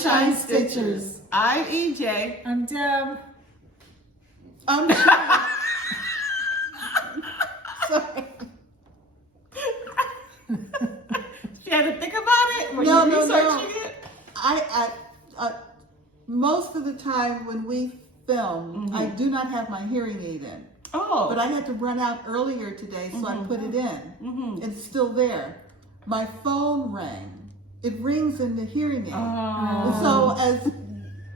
Sunshine Stitchers. I'm EJ. I'm Deb. I'm Shelia. Sorry. She had to think about it? Were No, you no, researching it? I most of the time when we film, I do not have my hearing aid in. Oh. But I had to run out earlier today, so I put it in. It's still there. My phone rang. It rings in the hearing aid. And so as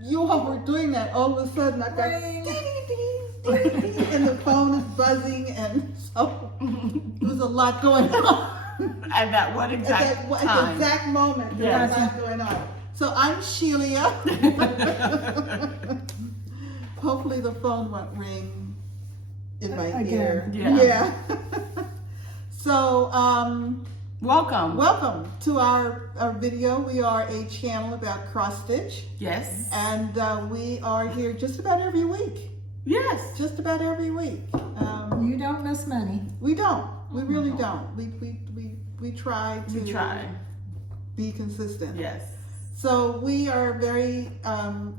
you all were doing that, all of a sudden I got ding, ding, ding, ding, and the phone is buzzing, and so there was a lot going on. At that one exact At the time. exact moment, there was a lot going on. So I'm Shelia. Hopefully the phone won't ring in my ear. Yeah. So, welcome to our video. We are a channel about cross stitch. Yes. And we are here just about every week. Yes. Just about every week. You don't miss many. We don't. We really don't. We try to be consistent. Yes. So we are very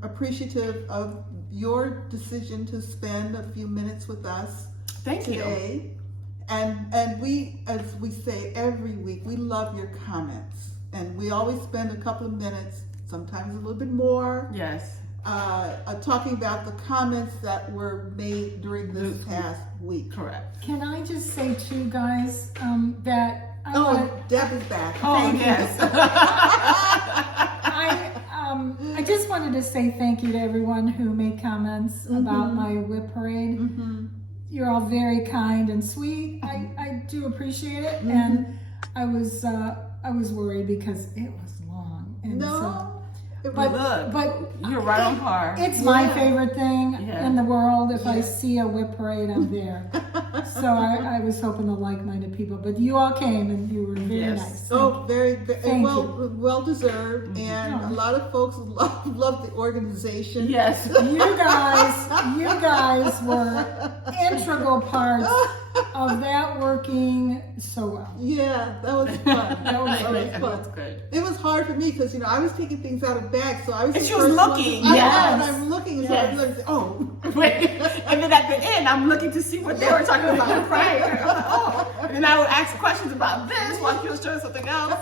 appreciative of your decision to spend a few minutes with us today. And we, as we say every week, we love your comments. And we always spend a couple of minutes, sometimes a little bit more. Yes. Talking about the comments that were made during this past week. Correct. Can I just say too, guys, that Deb is back. Oh, yes. I just wanted to say thank you to everyone who made comments about my whip parade. You're all very kind and sweet. I do appreciate it, and I was worried because it was long. And but you're right on par. It's my favorite thing in the world. If I see a whip parade, I'm there. So I was hoping to like-minded people, but you all came and you were very nice. Very Thank you. Well deserved, and a lot of folks love the organization. Yes. You guys were integral parts of that working so well. Yeah, that was fun. That was fun. That was good. It was hard for me because I was taking things out of bags, so I was. And she was looking. And I'm looking, so I was like, oh. Wait. And then at the end, I'm looking to see what they were talking about prior. I'm like, oh. And then I would ask questions about this while she was showing something else.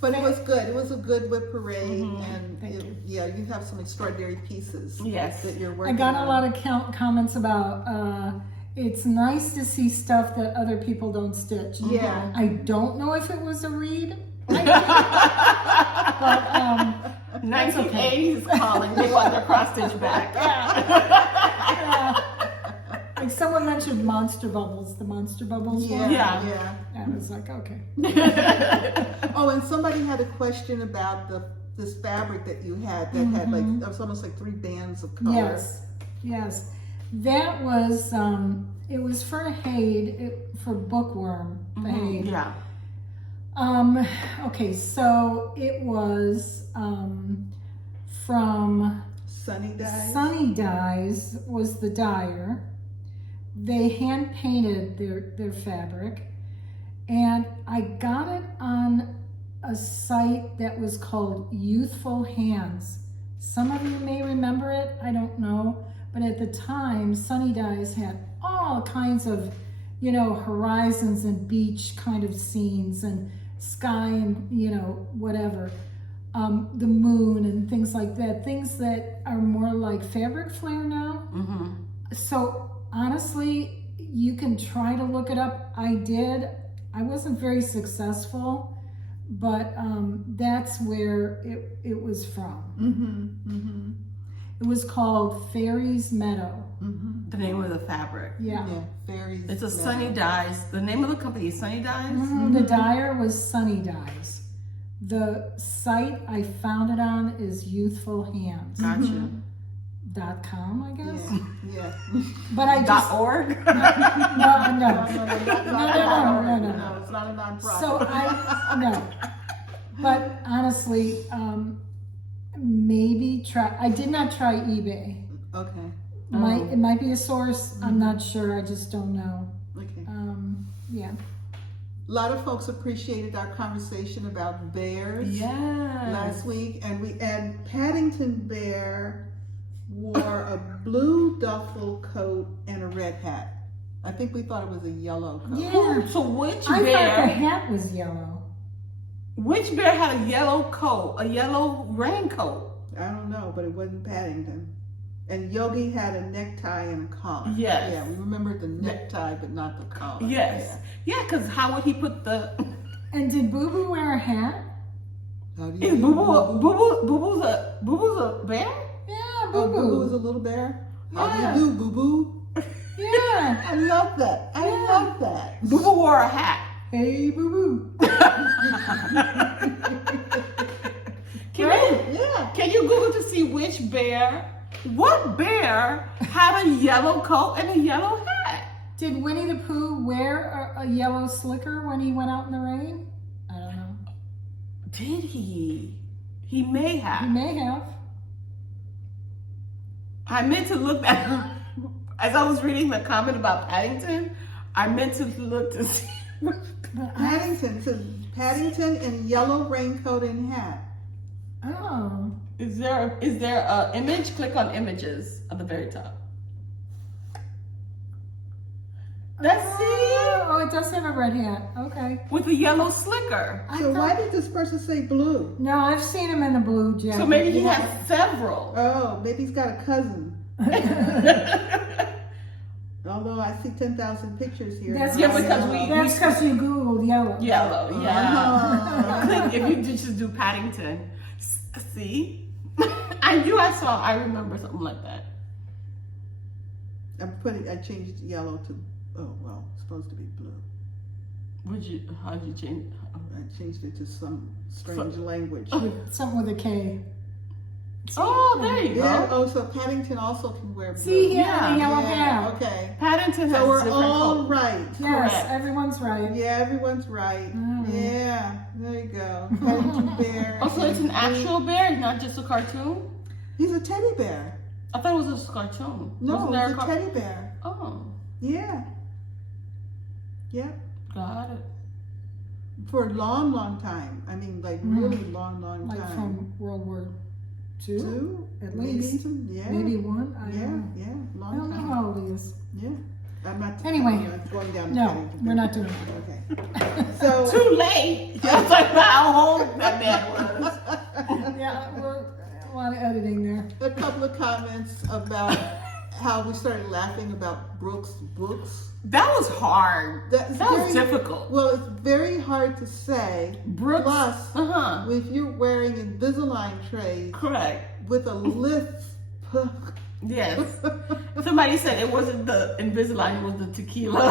But it was good. It was a good whip parade, and you have some extraordinary pieces. Yes, that you're working. I got a lot of comments about. It's nice to see stuff that other people don't stitch. Yeah. I don't know if it was a read. But 1980s is calling. They want their cross stitch back. Like someone mentioned monster bubbles, the monster bubbles one. Yeah. And I was like, okay. Oh, and somebody had a question about this fabric that you had that had it was almost like 3 bands of color. Yes. That was it was for Hade, for Bookworm. Hade. Yeah. Okay, so it was from Sunny Dyes. Sunny Dyes was the dyer. They hand painted their fabric, and I got it on a site that was called Youthful Hands. Some of you may remember it, I don't know, but at the time Sunny Dyes had all kinds of, horizons and beach kind of scenes and sky and whatever, the moon and things like that, things that are more like fabric flare now. So honestly, you can try to look it up. I did. I wasn't very successful, but that's where it was from. It was called Fairies Meadow. The name of the fabric. Yeah, Fairies. It's a Sunny Dyes. The name of the company is Sunny Dyes? The dyer was Sunny Dyes. The site I found it on is Youthful Hands. Gotcha. .com, I guess. Yeah. But I just .org? no. No, it's not a nonprofit. So no. But honestly, maybe try. I did not try eBay. Okay. It might be a source. I'm not sure. I just don't know. Okay. Yeah. A lot of folks appreciated our conversation about bears last week, and Paddington Bear wore a blue duffel coat and a red hat. I think we thought it was a yellow coat. Yeah. So which I thought the bear? hat was yellow. Which bear had a yellow coat, a yellow raincoat? I don't know, but it wasn't Paddington. And Yogi had a necktie and a collar. Yes. Yeah, we remembered the necktie, but not the collar. Yes. Yeah, because how would he put the? And did Boo Boo wear a hat? How do you Is do Boo Boo's a bear? Yeah, Oh, Boo Boo Boo is Boo. a little bear? Yeah. How do you do, Boo Boo? Yeah. I love that. I love that. Boo Boo wore a hat. Hey, Boo Boo. Can you Google to see which bear? What bear had a yellow coat and a yellow hat? Did Winnie the Pooh wear a yellow slicker when he went out in the rain? I don't know. Did he? He may He have. may have. I meant to look at, as I was reading the comment about Paddington, I meant to look to see. But Paddington in yellow raincoat and hat. Oh. Is there a image? Click on images at the very top. Let's see. Oh, it does have a red hat. Okay. With a yellow slicker. So why did this person say blue? No, I've seen him in a blue jacket. So maybe he Yeah. has several. Oh, maybe he's got a cousin. Although I see 10,000 pictures here. That's Yeah, because because you Googled yellow. Yellow, yeah. Oh. Click if you just do Paddington. See? I remember something like that. I changed yellow to, oh, well, it's supposed to be blue. How'd you change? I changed it to some strange language. Something with a K. Oh, there you Yeah, go. oh, so Paddington also can wear blue. See, he had a yellow Yeah, hat. okay. Paddington has So we're different all coats. right. Yes, Correct. everyone's right. Yeah, everyone's right. Mm. Yeah, there you go. Paddington Bear. Oh, so it's an actual bear, not just a cartoon? He's a teddy bear. I thought it was just a cartoon. No, Wasn't there he's a teddy bear. Oh, Yeah. Yeah. got it. For a long, long time. I mean, like really long, long Like time. from World War II, Two? at Maybe least. even, yeah. Maybe one. I Yeah, don't know. yeah, I long don't know time. how old he is. Yeah. I'm not Anyway. I'm not going down No, Paddington we're Bear. not doing that. Okay. So Too late. I was like, how old that man was. Yeah, we're a lot of editing there. a couple of comments about how we started laughing about Brooks' books. That was hard. That's That was very- difficult. Well, it's very hard to say. Brooks. Plus, Uh-huh. if you're wearing Invisalign trays Correct. with a lisp, Yes. Somebody said it wasn't the Invisalign, it was the tequila.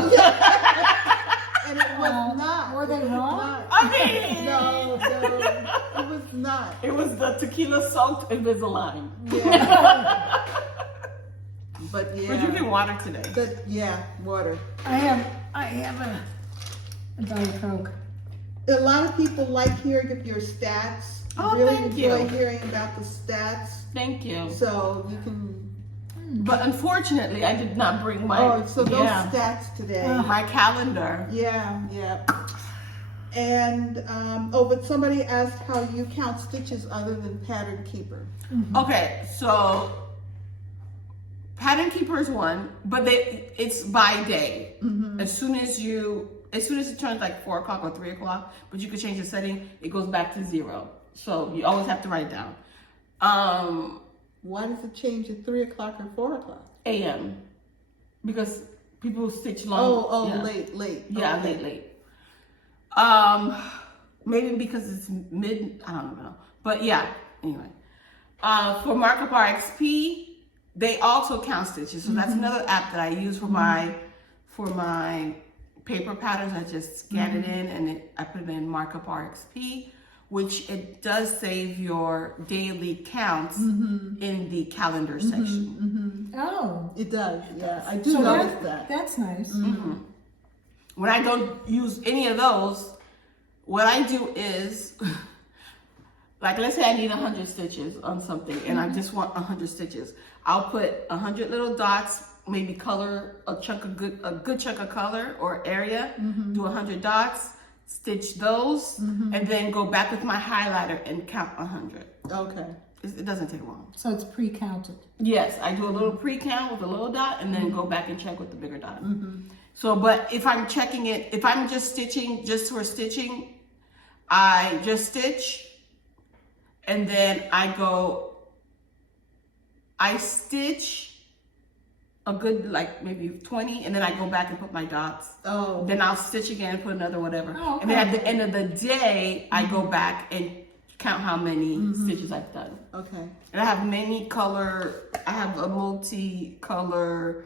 and it was not. Were they It was wrong? not. I mean, No, it was not. it was the tequila soaked Invisalign. Yeah. But yeah. We're drinking water today. But yeah, water. I have a Diet Coke. A lot of people like hearing of your stats. Oh, really thank enjoy you. hearing about the stats. Thank you. So you can. But unfortunately, I did not bring my Oh, so those yeah, stats today. my calendar. Yeah, yeah. And but somebody asked how you count stitches other than pattern keeper. Okay, so pattern keeper is one, but it's by day. As soon as it turns like 4 o'clock or 3 o'clock, but you can change the setting, it goes back to 0. So you always have to write it down. Why does it change at 3 o'clock or 4 o'clock? AM, because people stitch long. Oh, yeah. late. Yeah, Okay. late. Maybe because it's mid, I don't know. But yeah, anyway. For Markup RXP, they also count stitches. So that's another app that I use for my paper patterns. I just scan it in and I put it in Markup RXP, which it does save your daily counts in the calendar section. Oh, It does. Yeah, I do so notice that. that's nice. When I don't use any of those, what I do is, like let's say I need 100 stitches on something and I just want 100 stitches. I'll put 100 little dots, maybe color a good chunk of color or area, do 100 dots, stitch those, and then go back with my highlighter and count 100. Okay. It doesn't take long. So it's pre-counted. Yes, I do a little pre-count with a little dot, and then go back and check with the bigger dot. So, but if I'm checking it, if I'm just stitching, just for stitching, I just stitch, and then I stitch a good, like maybe 20, and then I go back and put my dots. Oh. Then I'll stitch again and put another whatever. Oh, okay. And then at the end of the day, I go back and count how many stitches I've done. Okay. And I have I have a multicolor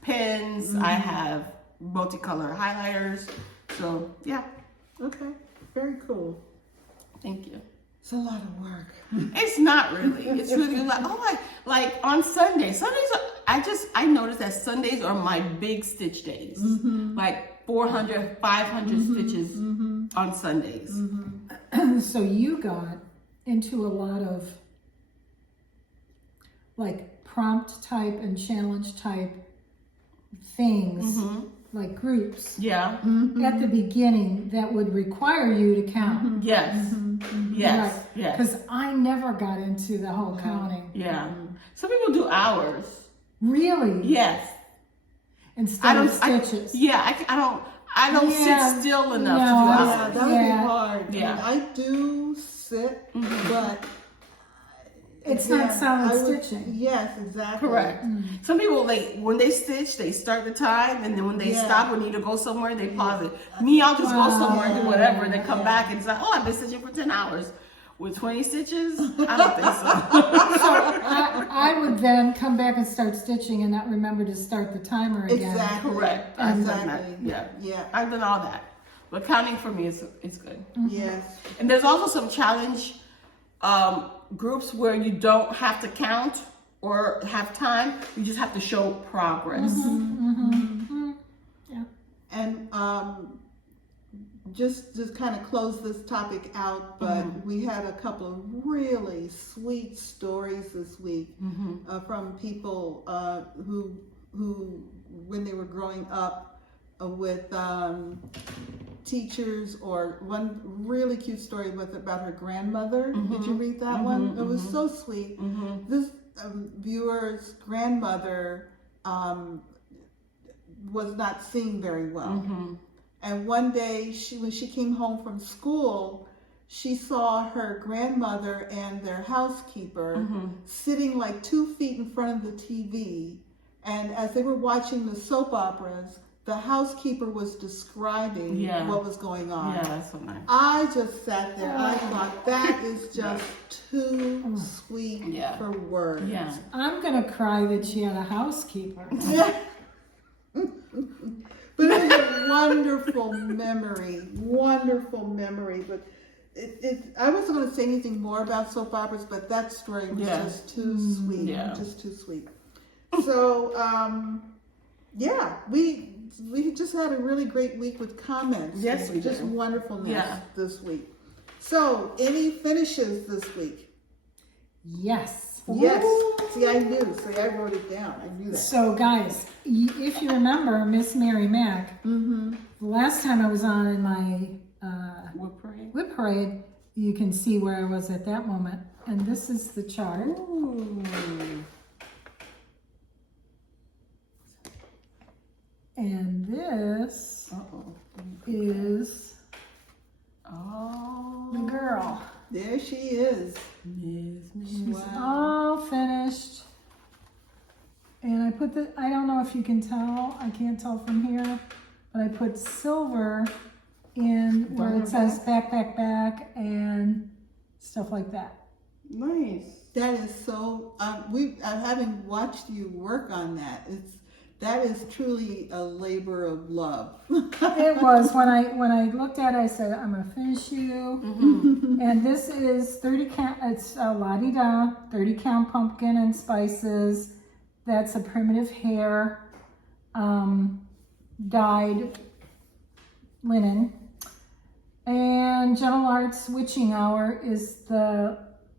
pens. I have multicolor highlighters. So yeah, Okay. Very cool. thank you. It's a lot of work. It's not really. It's really like on Sundays. I noticed that Sundays are my big stitch days. Like 400, 500 stitches on Sundays. So you got into a lot of like prompt type and challenge type things, like groups Yeah. at the beginning that would require you to count. Yes. Yes. Yes. Because I never got into the whole counting. Yeah. Some people do hours. Really? Yes. Instead of stitches. I don't sit still enough to do Yeah, hours. that would be hard. Yeah. I mean, I do sit, but It's again, not solid I would- stitching. Yes, exactly. Correct. Some people, like, when they stitch, they start the time, and then when they stop or need to go somewhere, they pause it. Me, I'll just go somewhere and do whatever, and then come back and say, oh, I've been stitching for 10 hours. With 20 stitches? I don't think so. I would then come back and start stitching and not remember to start the timer again. Exactly. Correct. I've done that. Exactly. Yeah. Yeah. I've done all that. But counting for me is good. Yes. And there's also some challenge groups where you don't have to count or have time. You just have to show progress. Yeah. And just kind of close this topic out, but we had a couple of really sweet stories this week from people who when they were growing up with teachers, or one really cute story was about her grandmother. Did you read that one? It was so sweet. This viewer's grandmother was not seeing very well. And one day, when she came home from school, she saw her grandmother and their housekeeper sitting like 2 feet in front of the TV. And as they were watching the soap operas, the housekeeper was describing what was going on. Yeah, that's so nice. I just sat there. I thought, that is just too sweet for words. Yeah. I'm going to cry that she had a housekeeper. But it was a wonderful memory, But I wasn't going to say anything more about soap operas, but that story was just too sweet, just too sweet. So, we just had a really great week with comments. Yes, we just did. wonderfulness this week. So, any finishes this week? Yes. Yes. See, I knew. See, I wrote it down. I knew that. So, guys, if you remember Miss Mary Mack, the last time I was on in my whip parade, you can see where I was at that moment. And this is the chart. Ooh. And this is the girl. There she is. She's all finished. And I put I don't know if you can tell, I can't tell from here, but I put silver in where it says back, and stuff like that. Nice. That is so, having watched you work on that, that is truly a labor of love. It was, when I looked at it, I said, I'm gonna finish you. And this is 30 count, it's a la-di-da, 30 count pumpkin and spices. That's a primitive hair, dyed linen. And Gentle Arts Witching Hour is the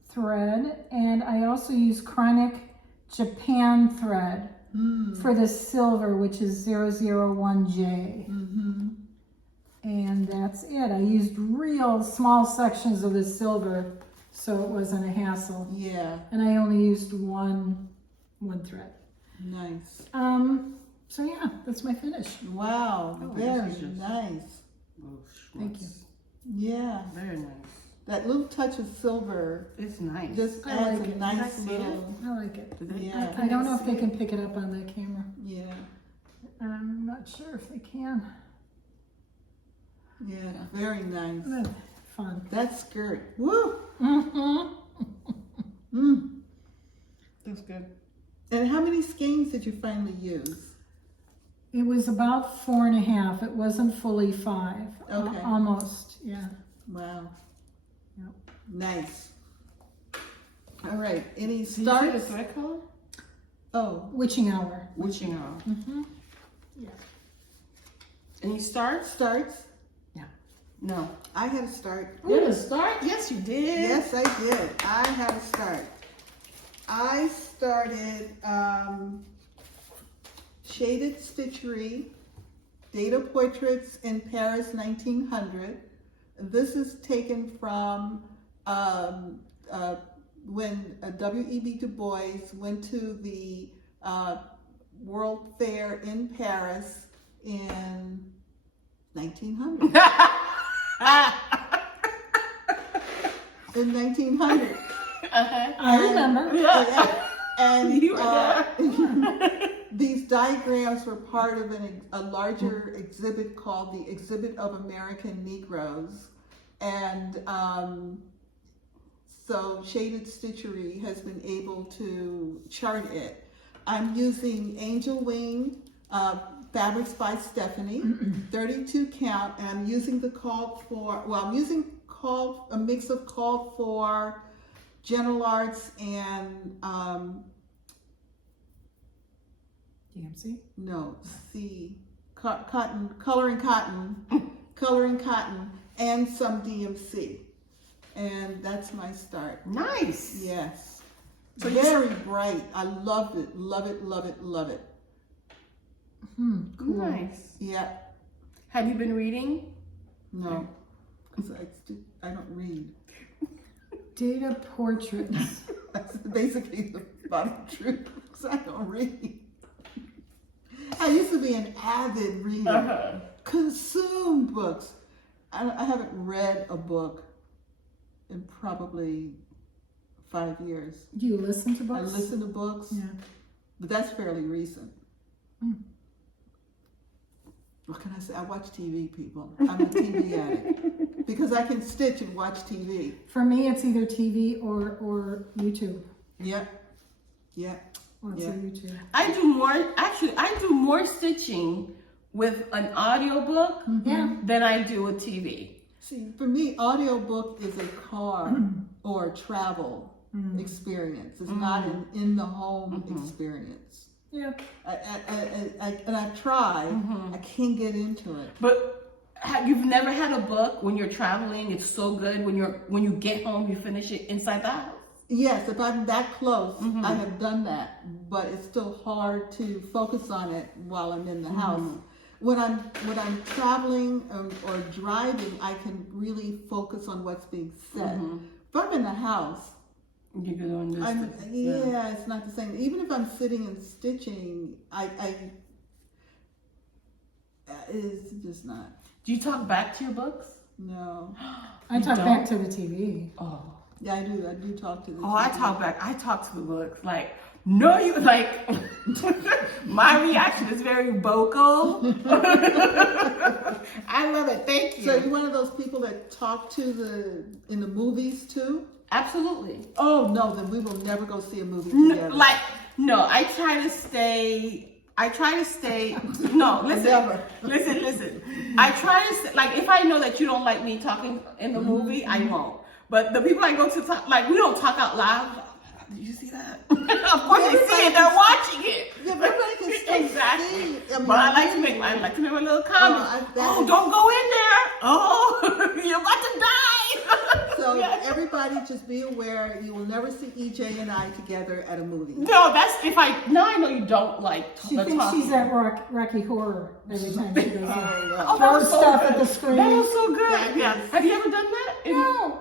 thread. And I also use Chronic Japan thread for the silver, which is 001J. And that's it. I used real small sections of the silver so it wasn't a hassle. Yeah, And I only used one thread. nice. So yeah, that's my finish. Wow, Oh, very this is just- nice. Thank you. Yeah, Very nice. that little touch of silver It's nice. just I adds like a it. nice Can I see little. I like it. Did they- Yeah. I don't know if they can pick it up on the camera. Yeah, I'm not sure if they can. yeah, very nice. But fun. That skirt, woo! Mm-hmm. Mm. Looks good. And how many skeins did you finally use? It was about 4.5. It wasn't fully 5. Okay. Almost, yeah. Wow. Yep. Nice. All right. Any Did you see the starts? thread color? Oh, Witching hour. Witching hour. Mm-hmm. Yeah. Any starts? starts. No. I had a start. You had a start? Yes, you did. Yes, I did. I had a start. I started Shaded Stitchery, Data Portraits in Paris 1900. This is taken from when W.E.B. Du Bois went to the World Fair in Paris in 1900. In 1900. Uh-huh. I remember. And You were these diagrams were part of a larger exhibit called the Exhibit of American Negroes. And so Shaded Stitchery has been able to chart it. I'm using Angel Wing fabrics by Stephanie, 32 count, and I'm using the I'm using a mix of called for General Arts and DMC? no, cotton, coloring cotton, and some DMC. And that's my start. Nice. Yes. So Very bright. I loved it. Love it, love it, love it. Cool. Nice. Yeah. Have you been reading? No. 'Cause I don't read. Data portraits. That's basically the bottom truth. 'Cause I don't read. I used to be an avid reader. Uh-huh. Consumed books. I haven't read a book in probably 5 years. Do you listen to I books? listen to books, Yeah. but that's fairly recent. Mm. What can I say? I watch TV, people. I'm a TV addict because I can stitch and watch TV. For me, it's either TV or YouTube. Yep. Yeah. Lots Yeah. of YouTube. I do more stitching with an audiobook Yeah. than I do with TV. See, for me, audiobook is a car or travel experience. It's not an in-the-home experience. Yeah. And I've tried. I can't get into it. But you've never had a book when you're traveling, it's so good when you get home, you finish it inside the house? Yes, if I'm that close, I have done that. But it's still hard to focus on it while I'm in the house. When I'm traveling or driving, I can really focus on what's being said. If I'm in the house, You're doing this. it's not the same. Even if I'm sitting and stitching, it's just not. Do you talk back to your books? No. I talk back to the TV. Oh. Yeah, I do. I do talk to the Oh, I talk back. I talk to the books. Like, no, you like. My reaction is very vocal. I love it. Thank you. So you're one of those people that talk in the movies too? Absolutely. Oh no, then we will never go see a movie together. I try to stay. No, listen. Never. Listen. I try to stay, if I know that you don't like me talking in the movie, I won't. But the people I go to talk, we don't talk out loud. Did you see that? Of course they see it. They're watching it. Yeah, but everybody can still Exactly. see. But I like to make a little comment. that is- Don't go in there. Oh, you're about to die. So So everybody just be aware, you will never see EJ and I together at a movie. No, that's if I. Now I know you don't like. She thinks she's at Rocky Horror every time she goes there. Oh, Throw that was so stuff good. at the screen. That was so good. That Yeah. is- Have you ever done that?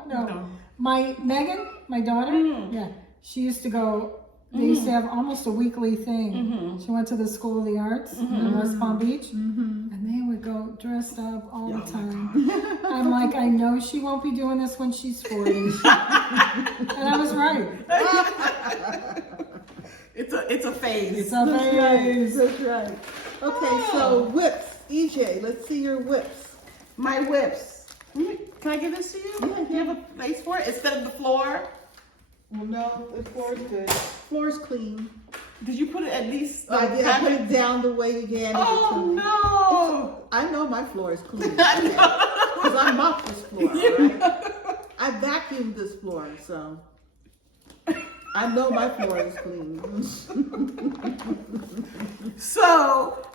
No. My Megan, my daughter, yeah, she used to go. They used to have almost a weekly thing. She went to the School of the Arts in West Palm Beach, and they would go dressed up all the time. I'm like, I know she won't be doing this when she's 40. And I was right. It's a phase. It's a phase. That's right. Okay, so whips. EJ, let's see your whips. My whips. Can I give this to you? Yeah. Do you have a place for it instead of the floor? Well, no, the floor's good. Floor's clean. Did you put it at least? I did. I put it down the way you handed it to Oh me. no! I know my floor is clean. I know. Because I mopped this floor, right? I vacuumed this floor, so I know my floor is clean. So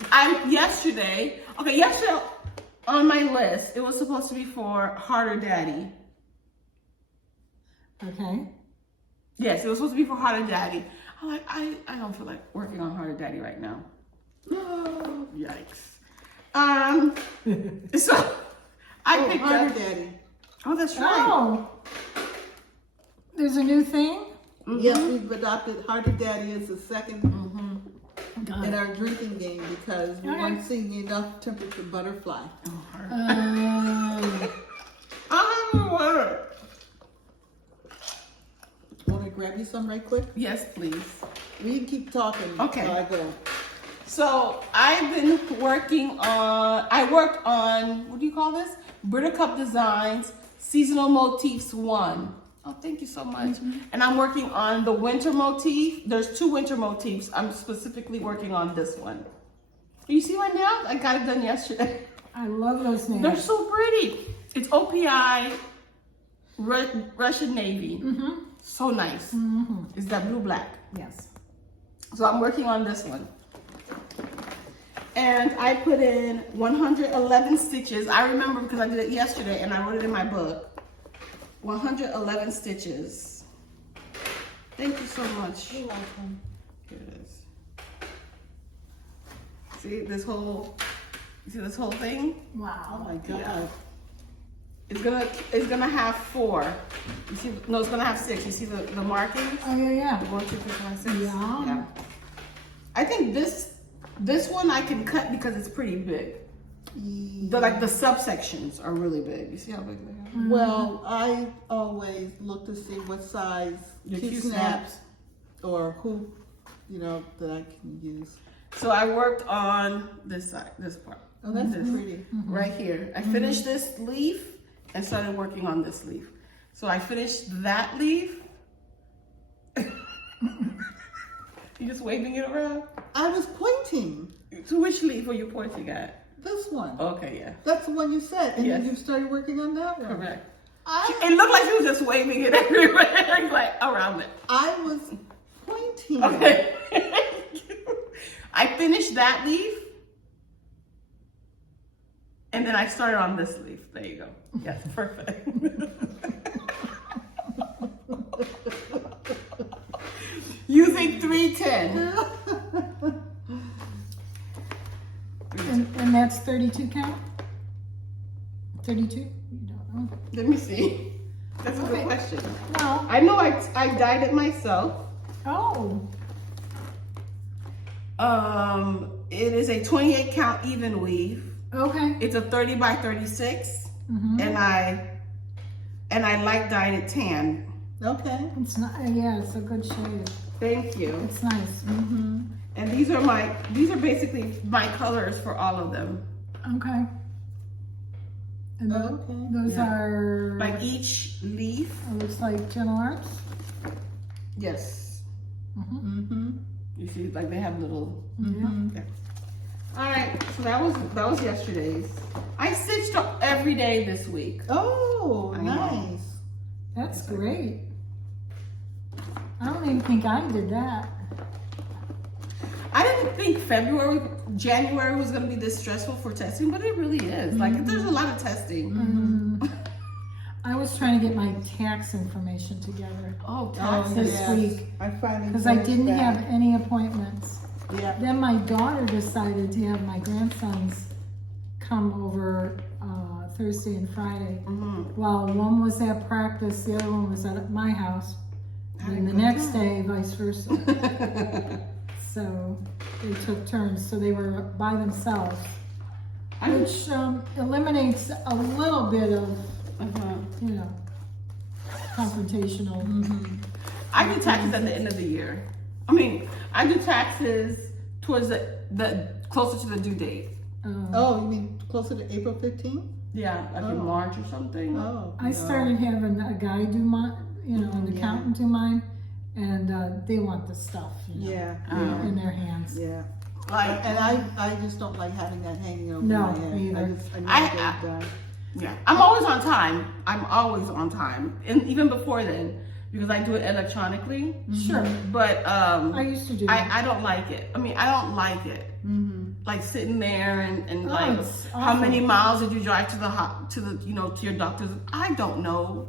yesterday on my list, it was supposed to be for Harder Daddy. Okay. Yes, it was supposed to be for Harder Daddy. I'm like, I don't feel like working on Harder Daddy right now. Yikes. So I picked Harder up. Daddy. Oh, that's right. Oh, there's a new thing. Yes, we've adopted Harder Daddy as the second Got in it. our drinking game because we weren't seeing enough temperature butterfly. Want to grab you some right quick? Yes, please. We can keep talking Okay. while I go. So I've been working on. I worked on what do you call this? Brittercup Designs Seasonal Motifs 1. Oh, thank you so much. And I'm working on the winter motif. There's 2 winter motifs. I'm specifically working on this one. You see my nails? I got it done yesterday. I love those names. They're so pretty. It's OPI Russian Navy. So nice. It's that blue black. Yes. So I'm working on this one. And I put in 111 stitches. I remember because I did it yesterday and I wrote it in my book. 111 stitches. Thank you so much. You're welcome. Here it is. See this whole thing? Oh Wow. my God. Yeah. It's gonna have 4. You see, no, it's gonna have 6. You see the markings? Oh yeah. 1, 2, 3, 4, 5, 6. Yeah. I think this one I can cut because it's pretty big. The subsections are really big. You see how big they are? Well, I always look to see what size Your Q snaps or hoop, that I can use. So I worked on this side, this part. Oh, that's This. pretty. Right here. I finished this leaf and started working on this leaf. So I finished that leaf. You just waving it around? I was pointing. To which leaf were you pointing at? This one. Okay, yeah. That's the one you said, and then Yes. you started working on that one. Correct. It looked like she was just waving it everywhere. It's like around it. I was pointing. Okay. I finished that leaf. And then I started on this leaf. There you go. Yes, perfect. Using 310. And that's 32 count? 32? You don't know. Let me see. That's a good question. No. I know I dyed it myself. Oh. It is a 28 count even weave. Okay. It's a 30 by 36. Mm-hmm. And I like dyed it tan. Okay. It's not. Yeah, it's a good shade. Thank you. It's nice. Mm-hmm. And these are basically my colors for all of them. Okay. And Okay. those Yeah. are. Like each leaf. It looks like Gentle Arts. Yes. Mm-hmm. You see, like they have little. Mm-hmm. Yeah. All right. So that was yesterday's. I stitched up every day this week. Oh, I know. nice. That's great. I don't even think I did that. I didn't think January was going to be this stressful for testing, but it really is. Like, there's a lot of testing. I was trying to get my tax information together Oh, this taxes. week I finally because I finished didn't that. have any appointments. Yeah. Then my daughter decided to have my grandsons come over Thursday and Friday. Well, one was at practice, the other one was at my house. And the next day, vice versa. So they took turns, so they were by themselves, which eliminates a little bit of, you know, confrontational. I do taxes at the end of the year. I mean, I do taxes towards the closer to the due date. Oh, you mean closer to April 15th? Yeah, like in March or something. Oh. I started having a guy do mine, you know, an accountant do mine, and they want the stuff, you know, Yeah. in their hands. Yeah. Like, And I just don't like having that hanging over No, my head. me either. I need to I- get it done. yeah, I'm always on time. I'm always on time, and even before then, because I do it electronically. Sure, But I used to do that. I don't like it. I mean, I don't like it. Like sitting there and Oh, like it's how awful. many miles did you drive to the you know, to your doctor's? I don't know.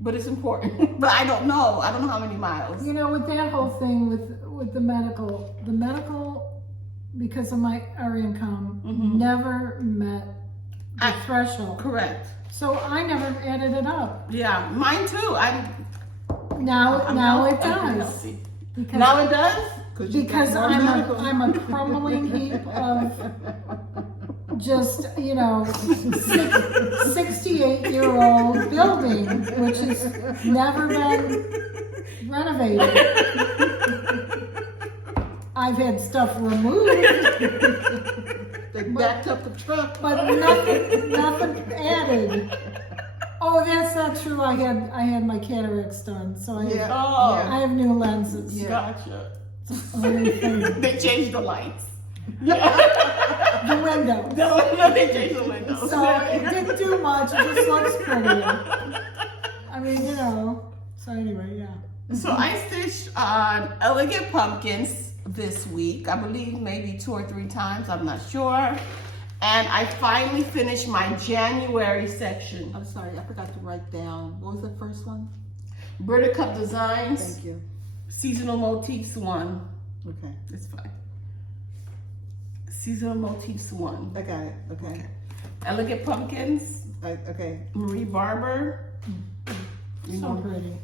But it's important. But I don't know. I don't know how many miles. You know, with that whole thing with the medical, because of our income, never met the threshold. Correct. So I never added it up. Yeah, mine too. Now it I'm does. healthy. Because, Now it does? You because got more medical. I'm a crumbling heap of just, you know, 68-year-old building, which has never been renovated. I've had stuff removed, They backed up the truck. but nothing added. Oh, that's not true. I had my cataracts done, so I have, Oh, I have new lenses. Yeah. gotcha. Only thing. They changed the lights. The window. They changed the windows. So it didn't do much. It just looks prettier. I mean, you know. So anyway, yeah. So I stitched on elegant pumpkins this week. I believe maybe 2 or 3 times. I'm not sure. And I finally finished my January section. I'm sorry, I forgot to write down. What was the first one? Brittercup Designs, Thank you. Seasonal Motifs 1. Okay, It's fine. Seasonal Motifs 1. I got it. Okay. Elegant Pumpkins, Okay. Marie Barber. You So know, pretty.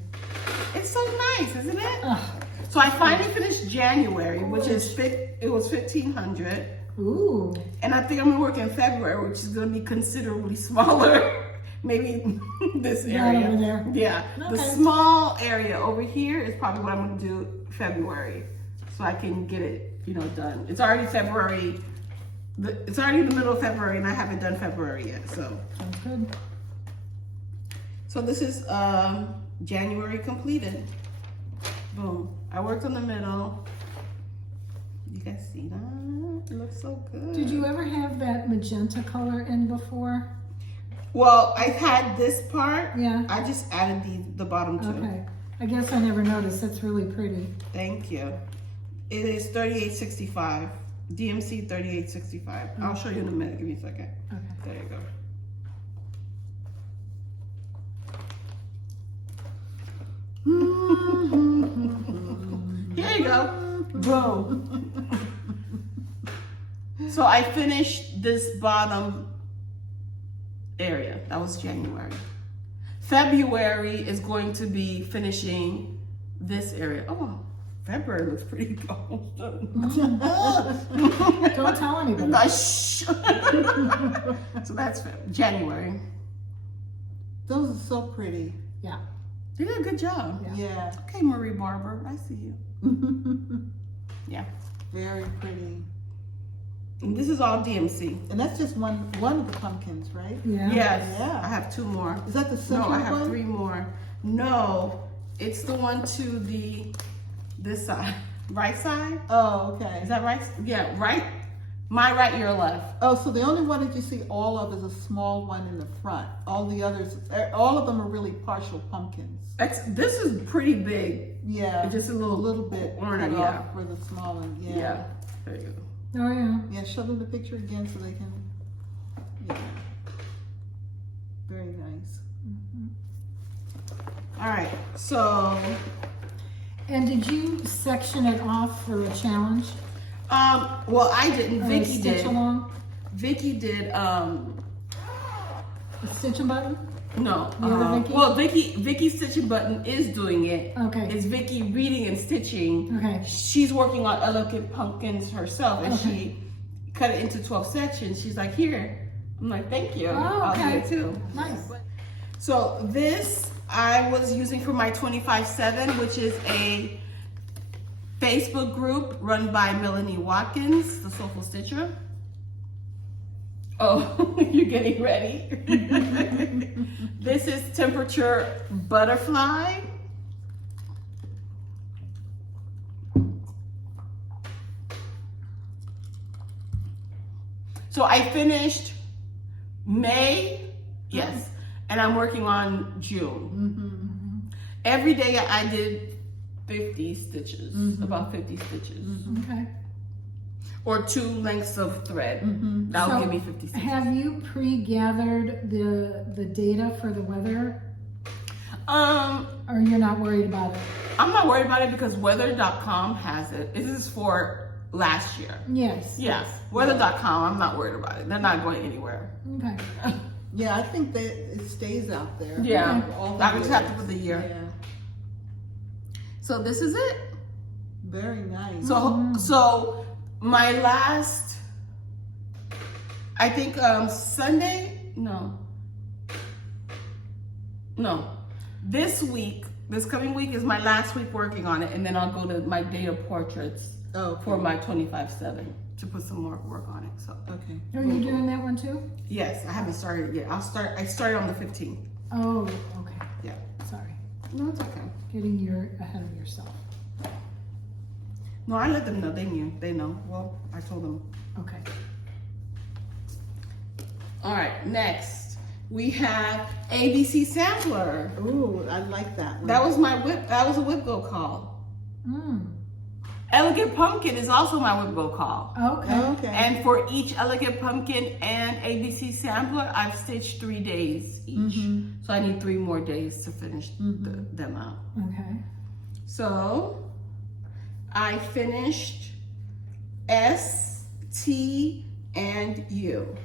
it's so nice, isn't it? Ugh. So I finally finished January, which is it was 1,500. Ooh. And I think I'm gonna work in February, which is gonna be considerably smaller. Maybe this Right area. over there. Yeah. The Okay. small area over here is probably what I'm gonna do February. So I can get it, you know, done. It's already February. It's already in the middle of February and I haven't done February yet. So Sounds good. this is January completed. Boom. I worked on the middle. You guys see that? It looks so good. Did you ever have that magenta color in before? Well, I had this part. Yeah. I just added the bottom two. Okay. I guess I never noticed. That's really pretty. Thank you. It is 38.65. DMC 38.65. I'll show you in a minute. Give me a second. Okay. There you go. Here you go. Boom. So I finished this bottom area. That was January. February is going to be finishing this area. Oh, February looks pretty almost done. Don't tell anybody. Nice. So that's January. Those are so pretty. Yeah. You did a good job. Yeah. Okay, Marie Barber, I see you. Yeah. Very pretty. And this is all DMC. And that's just one of the pumpkins, right? Yeah. Yes. Yeah. I have 2 more. Is that the No, center I have one? 3 more. No, it's the one to this side. Right side? Oh, okay. Is that right? Yeah, right. My right, your left. Oh, so the only one that you see all of is a small one in the front. All the others, all of them are really partial pumpkins. This is pretty big. Yeah. Just a little bit ornament, cut yeah. off for the small one. Yeah. Yeah. There you go. Oh yeah. Yeah, show them the picture again so they can. Yeah. So, And did you section it off for a challenge? well, I didn't. Or a Vicky stitch did. along? Vicky did. A stitching button? No. The other Vicky? Well, Vicky's stitching button is doing it. Okay. It's Vicky reading and stitching. Okay. She's working on Elegant Pumpkins herself, and Okay. she cut it into 12 sections. She's like, here. I'm like, thank you. Oh, I'll do okay. it too. Nice. So this I was using for my 25/7, which is a Facebook group run by Melanie Watkins, the Soulful Stitcher. Oh, you're getting ready. This is Temperature Butterfly. So I finished May, yes, and I'm working on June. Every day I did 50 stitches, about 50 stitches. Okay. Or 2 lengths of thread. That will So, give me 50 stitches. Have you pre-gathered the data for the weather? Or you're not worried about it? I'm not worried about it because weather.com has it. This is for last year. Yes. Yes, weather.com, I'm not worried about it. They're not going anywhere. Okay. Yeah, I think that it stays out there. Yeah, All I just have to years. put the year. Yeah. So this is it. Very nice. So my last, I think Sunday, no. This coming week is my last week working on it, and then I'll go to my day of portraits for my 25/7 to put some more work on it. So Okay. Are you doing that one too? yes, I haven't started yet. I started on the 15th. Oh, okay. Yeah. Sorry. No, it's okay. Getting ahead of yourself. No, I let them know. They knew. They know. Well, I told them. Okay. All right, next we have ABC Sampler. Ooh, I like that one. That was my whip. That was a whip go call. Mm. Elegant Pumpkin is also my whip go call. Okay. Okay. And for each Elegant Pumpkin and ABC Sampler, I've stitched 3 days each. So I need 3 more days to finish them out. Okay. So I finished S, T, and U.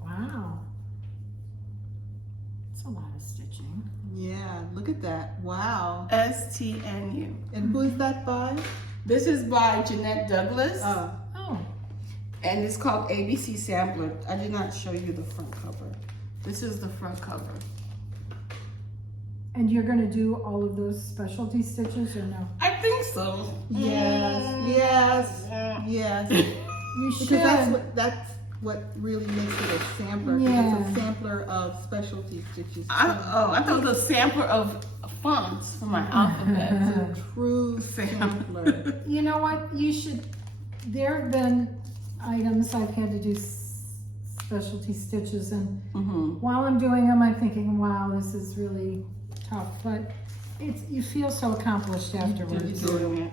Wow. That's a lot of stitching. Yeah, look at that. Wow. S, T, and U. And who is that by? This is by Jeanette Douglas. Oh. And it's called ABC Sampler. I did not show you the front cover. This is the front cover. And you're going to do all of those specialty stitches or no? I think so. Yes. You should. Because that's what really makes it a sampler. 'Cause Yeah. It's a sampler of specialty stitches. I thought it was a sampler of fonts for my alphabet. It's a true sampler. You know what? You should. There have been items I've had to do specialty stitches, and while I'm doing them, I'm thinking, "Wow, this is really tough." But you feel so accomplished afterwards. Doing it.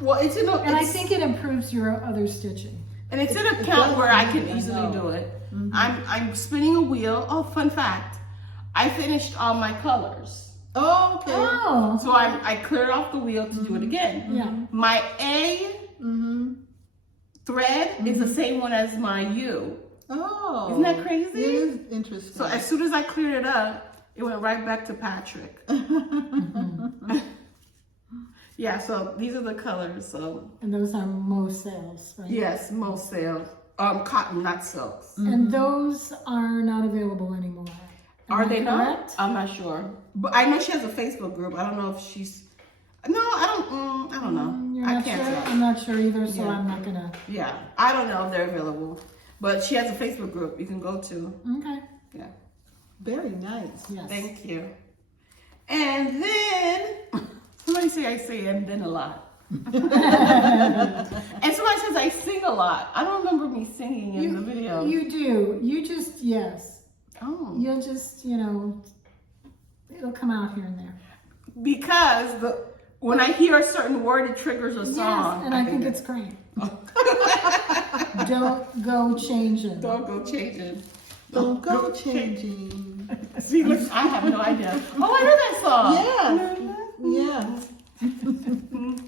Well, it's in a, And I think it improves your other stitching. and it's in a It count does where I indeed, can I easily know. do it. I'm spinning a wheel. Oh, fun fact! I finished all my colors, Oh, okay. Oh. so I cleared off the wheel to do it again. Yeah. My A thread is the same one as my U. Oh. Isn't that crazy? It is interesting. So as soon as I cleared it up, it went right back to Patrick. Yeah, so these are the colors. So And those are most sales, right? yes, most sales. Cotton, not silks. And those are not available anymore. Am Are I they not? correct? I'm not sure, but I know she has a Facebook group. I don't know if she's. No, I don't know. You're I not can't sure? tell. I'm not sure either, so Yeah. I'm not gonna. Yeah, I don't know if they're available, but she has a Facebook group you can go to. Okay. Yeah. Very nice. Yes. Thank you. And then somebody say and then a lot. And somebody says I sing a lot. I don't remember me singing in the video. You do. You just, yes. Oh. You'll just, it'll come out here and there. Because when I hear a certain word, it triggers a song. Yes, and I think it's great. Don't go changing. Don't go changing. Don't go changing. See, look, I have no idea. Oh, I know that song. Yeah.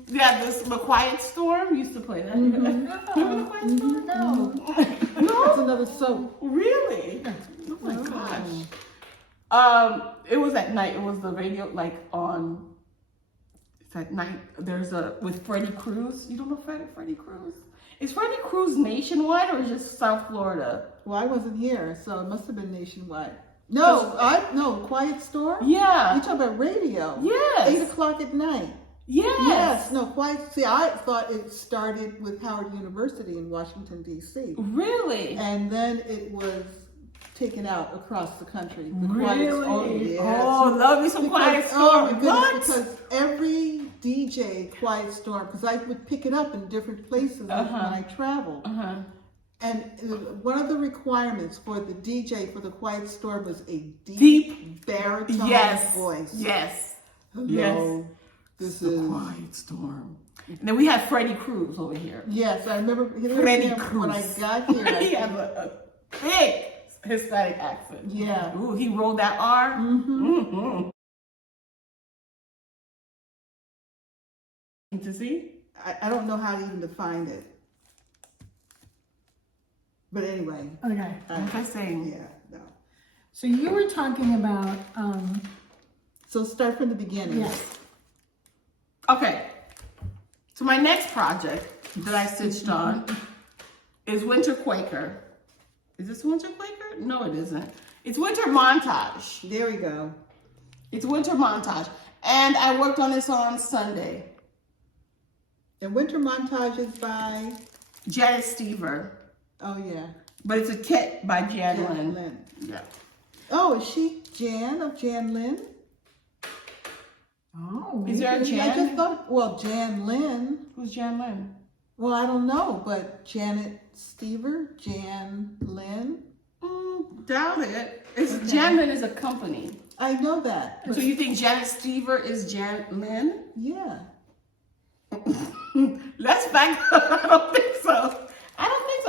Yeah, the Quiet Storm used to play that. Remember the Quiet Storm? No. That's another soap. Really? Oh my gosh. It was at night. It was the radio, like on. It's at night. There's with Freddie Cruz. You don't know Freddie Cruz? Is Freddie Cruz nationwide or just South Florida? Well, I wasn't here, so it must have been nationwide. No, Quiet Storm? Yeah. You talking about radio? Yes. 8 o'clock at night. Yes. Yes. No, Quiet. See, I thought it started with Howard University in Washington, D.C. Really? And then it was taken out across the country. The Really? Quiet, yes. Oh, love me some Quiet Storm. Oh, my goodness, What? because every DJ Quiet Storm, because I would pick it up in different places when I traveled. And one of the requirements for the DJ for the Quiet Storm was a deep baritone voice. Yes. Hello, this is Quiet Storm. And then we had Freddie Cruz over here. Yes, I remember Freddie him Cruz. when I got here. He had a big Hispanic accent. Yeah. Ooh, he rolled that R. To see? I don't know how to even define it. But anyway. Okay. What was I saying? Yeah, no. So you were talking about, So start from the beginning. yes. Okay. So my next project that I stitched on is Winter Quaker. Is this Winter Quaker? No, it isn't. It's Winter Montage. There we go. It's Winter Montage. And I worked on this on Sunday. And Winter Montage is by, Janet Stever. oh yeah. But it's a kit by Janlynn. Janlynn. Yeah. Oh, is she Jan of Janlynn? Oh, Is there a I Jan? just thought, well, Janlynn. Who's Janlynn? Well, I don't know, but Janet Stever, Janlynn. Doubt it. Janlynn is a company. I know that. So you think Janet Stever is Janlynn? Yeah. Let's back up. I don't think so.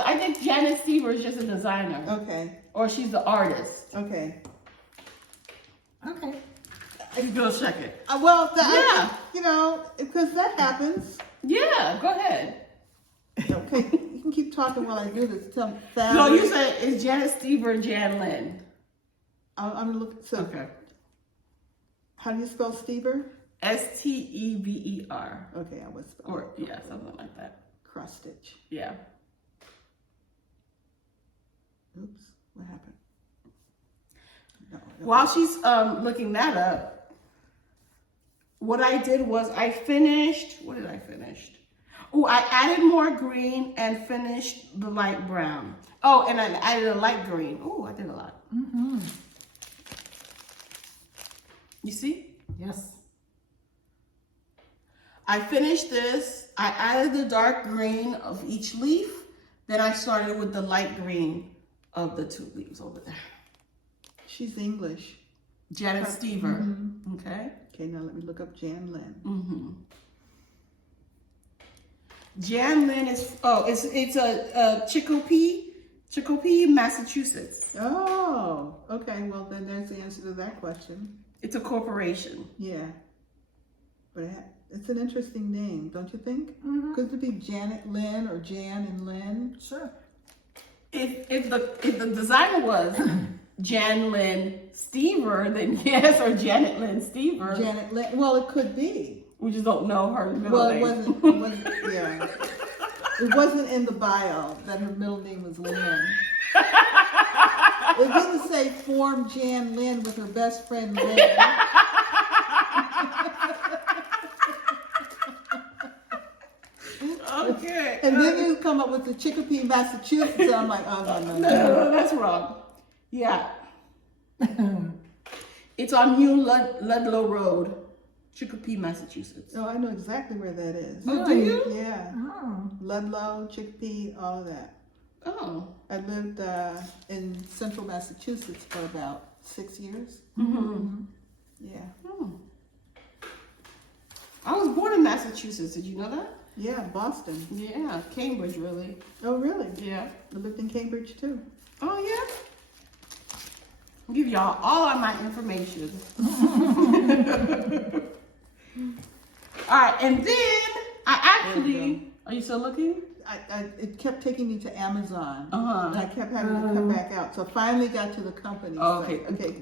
I think Janet Stever is just a designer. Okay. Or she's the artist. Okay. okay. You go check it. Well, Yeah. you know, because that happens. Yeah, go ahead. Okay, you can keep talking while I do this. Tell me. No, you said it's Janet Stever and Janlynn. I'm gonna look. So, Okay. how do you spell Stever? Stever. Okay, I was spell. Or, yeah, something like that. Cross stitch. Yeah. Oops, what happened? No, While she's looking that up, what I did was I finished, what did I finish? Oh, I added more green and finished the light brown. Oh, and I added a light green. Oh, I did a lot. You see? Yes. I finished this. I added the dark green of each leaf. Then I started with the light green of the two leaves over there. She's English. Janet Stever. Okay. Okay, now let me look up Janlynn. Janlynn is, it's a Chicopee, Massachusetts. Oh, okay. Well, then there's the answer to that question. It's a corporation. Yeah, but it's an interesting name, don't you think? Could it be Janet Lynn or Jan and Lynn? Sure. If the designer was Janlynn Stever, then yes, or Janet Lynn Stever. Janet Lynn. Well, it could be. We just don't know her middle Well, name. it wasn't. Yeah, it wasn't in the bio that her middle name was Lynn. It didn't say form Jan Lynn with her best friend Lynn. Okay. And then you come up with the Chicopee, Massachusetts. And I'm like, oh no. No, that's wrong. Yeah. It's on New Ludlow Road, Chicopee, Massachusetts. Oh, I know exactly where that is. Oh, do you? Yeah. Oh. Ludlow, Chicopee, all of that. Oh. I lived in central Massachusetts for about 6 years. Yeah. I was born in Massachusetts. Did you know that? Yeah, Boston. Yeah, Cambridge, really. Oh, really? Yeah. I lived in Cambridge too. Oh, yeah? Give y'all all of my information. All right, and then I actually, are you still looking? It kept taking me to Amazon. Uh-huh. And I kept having to come back out. So I finally got to the company. Oh, site. okay.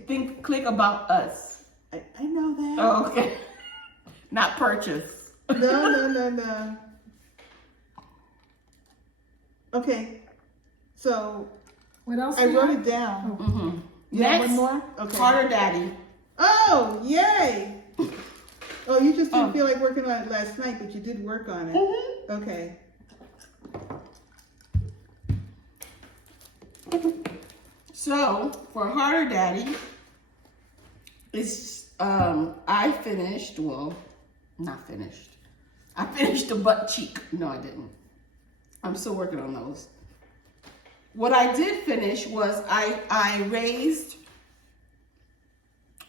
Click about us. I know that. Oh, okay. Not purchase. No. Okay. So What else? I do you wrote have? it down. Mm-hmm. You have Next, one more? Okay. Harder Daddy. Oh, yay! Oh, you just didn't feel like working on it last night, but you did work on it. Mm-hmm. Okay. So for Harder Daddy, it's I finished. Well, not finished. I finished the butt cheek. No, I didn't. I'm still working on those. What I did finish was I raised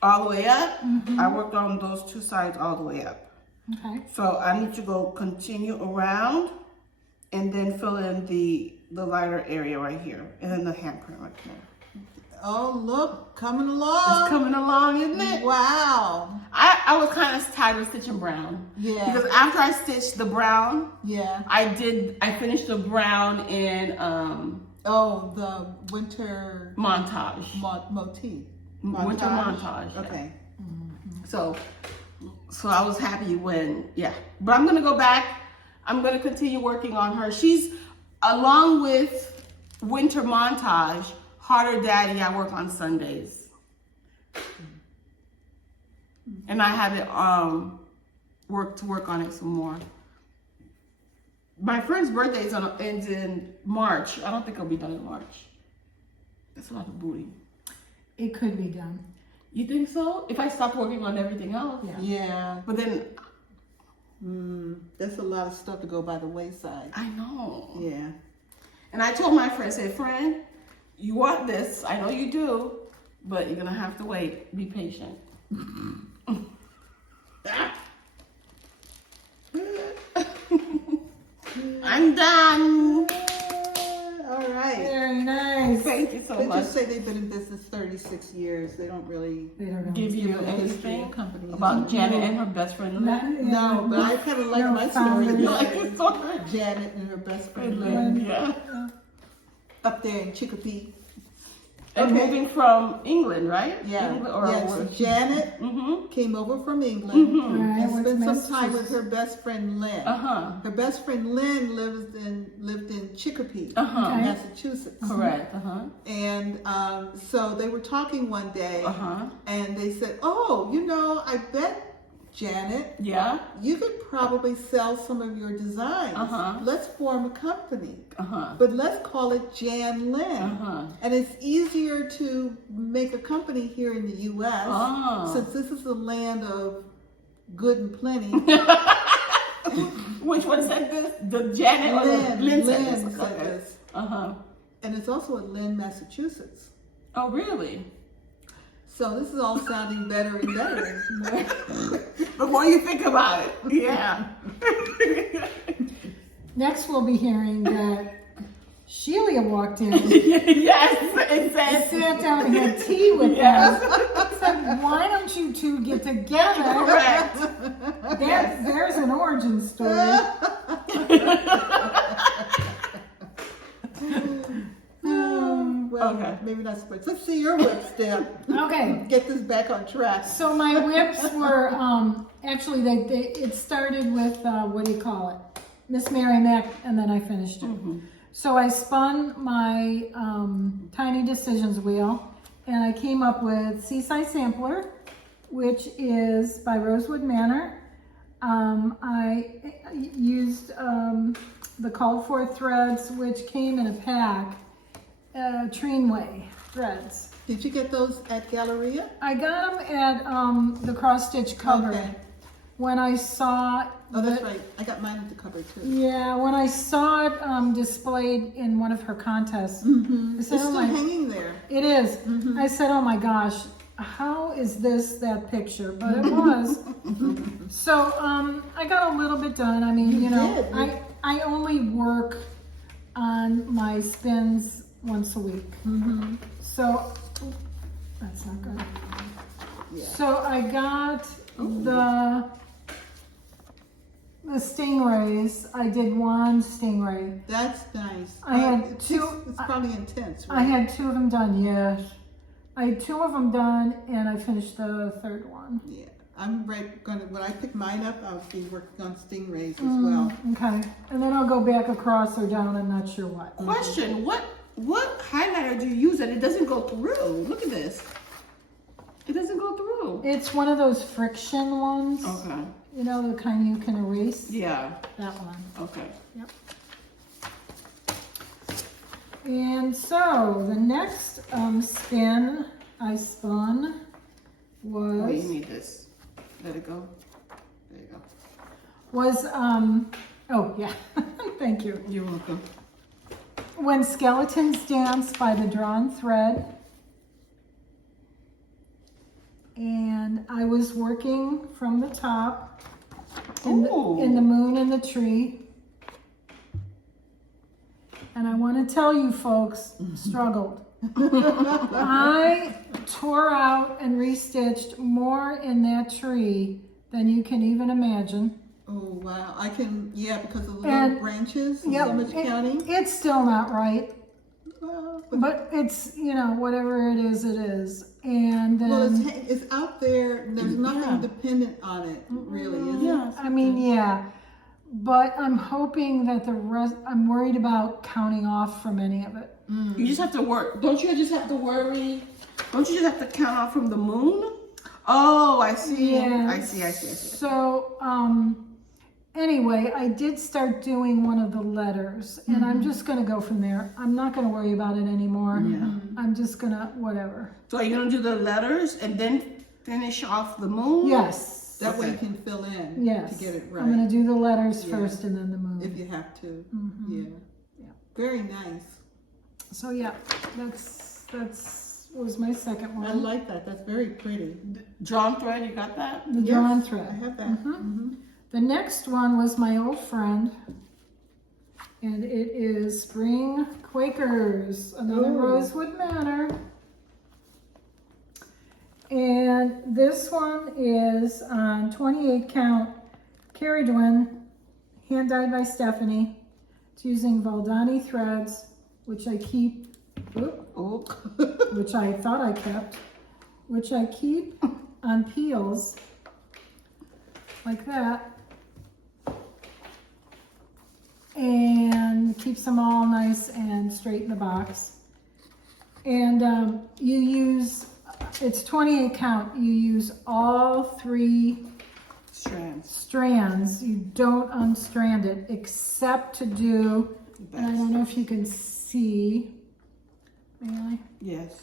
all the way up. Mm-hmm. I worked on those two sides all the way up. Okay. So I need to go continue around and then fill in the lighter area right here and then the handprint right here. Oh, look, coming along. It's coming along, isn't it? Wow. I was kind of tired of stitching brown. Yeah. Because after I stitched the brown, Yeah. I finished the brown in Oh, the winter Montage. motif. Winter Montage. Yeah. Okay. So I was happy when, yeah. But I'm gonna go back. I'm gonna continue working on her. She's, along with Winter Montage, Harder Daddy, I work on Sundays. And I have it work on it some more. My friend's birthday ends in March. I don't think it'll be done in March. That's a lot of booty. It could be done. You think so? If I stop working on everything else? Yeah. Yeah. But then, That's a lot of stuff to go by the wayside. I know. Yeah. And I told my friend, I said, friend, you want this, I know you do, but you're gonna have to wait. Be patient. I'm done. All right. Very nice. Thank you so They much. just say they've been in business 36 years. They don't really They don't know. Give you give a history anything of companies. about Janet and her best friend Lynn? No, but I kind of like No, my story. found You it. like your story? Janet and her best friend Lynn, Lynn, yeah. up there in Chicopee. And Okay. moving from England, right? Yeah. England, or Yeah, so Janet Mm-hmm. came over from England Right, and went spent to some time with Massachusetts. her best friend Lynn. Uh-huh. Her best friend Lynn lived in Chicopee, Uh-huh. Okay. Massachusetts. Correct. Uh-huh. And so they were talking one day, Uh-huh. and they said, "Oh, you know, I bet, Janet, Yeah. you could probably sell some of your designs. Uh-huh. Let's form a company, Uh-huh. but let's call it Janlynn. Uh-huh. And it's easier to make a company here in the U.S. Oh. since this is the land of good and plenty." Which one said this? The Janet or the Lynn said Lynn this? said Okay. this. Uh-huh. And it's also in Lynn, Massachusetts. Oh, really? So this is all sounding better and better. The more you think about it. Yeah. Next, we'll be hearing that Shelia walked in, Yes, it says. sat down and had tea with Yes. them. Said, "Why don't you two get together?" Correct. There's an origin story. Well, Okay. maybe not sports. Let's see your whips, Deb. Okay. Get this back on track. So my whips were actually it started with what do you call it, Miss Mary Mack, and then I finished it. So I spun my Tiny Decisions wheel, and I came up with Seaside Sampler, which is by Rosewood Manor. I used the called for threads, which came in a pack, Treenway threads. Did you get those at Galleria? I got them at the cross stitch cupboard. Okay. When I saw Oh, that's right. I got mine at the cupboard too. yeah, when I saw it displayed in one of her contests, I It's said, still "Oh my, hanging there. it is." I said, "Oh my gosh, how is this that picture?" But it was. So I got a little bit done. I mean, you know, did. I only work on my spins once a week. So that's that's not good. Yeah. So I got the stingrays. I did one stingray. That's nice. I had it's two- It's probably intense, right? I had 2 of them done, yes. I had 2 of them done, and I finished the 3rd one. Yeah. I'm when I pick mine up, I'll be working on stingrays as well. Okay, and then I'll go back across or down, I'm not sure what. Question, what highlighter do you use that it doesn't go through? Look at this. It doesn't go through. It's one of those friction ones. Okay. You know, the kind you can erase? Yeah. That one. Okay. Yep. And so, the next spin I spun was... Wait, you need this. Let it go. There you go. Was, oh yeah, thank you. You're welcome. When Skeletons Dance by the Drawn Thread. And I was working from the top in the moon and the tree. And I want to tell you folks, struggled. I tore out and restitched more in that tree than you can even imagine. Oh wow! I can, because of the And- little branches, Yep, so much counting. it's still not right, But but it's, whatever it is, it is. And then, well, it's out there. There's nothing dependent on it, really, is Yeah. I mean, yeah. But I'm hoping that the rest, I'm worried about counting off from any of it. You just have to work. Don't you just have to worry? Don't you just have to count off from the moon? Oh, I see. Yeah. I see. So, anyway, I did start doing one of the letters, and I'm just going to go from there. I'm not going to worry about it anymore. Yeah. I'm just going to, whatever. So are you going to do the letters and then finish off the moon? Yes. That way you Okay. can fill in Yes. to get it right. I'm going to do the letters Yeah. first and then the moon. if you have to. Mhm. Yeah. Very nice. So, yeah, was my second one. I like that. That's very pretty. Drawn thread, you got that? The drawn I thread. have that. Mhm. The next one was my old friend, and it is Spring Quakers, another Ooh. Rosewood Manor. And this one is on 28 count Caridwen, hand dyed by Stephanie. It's using Valdani threads, which I keep, Oh. which I thought I kept, which I keep on peels like that, and keeps them all nice and straight in the box. And you use, it's 28 count, you use all 3 strands. You don't unstrand it except to do, and I don't know if you can see, may I? Yes.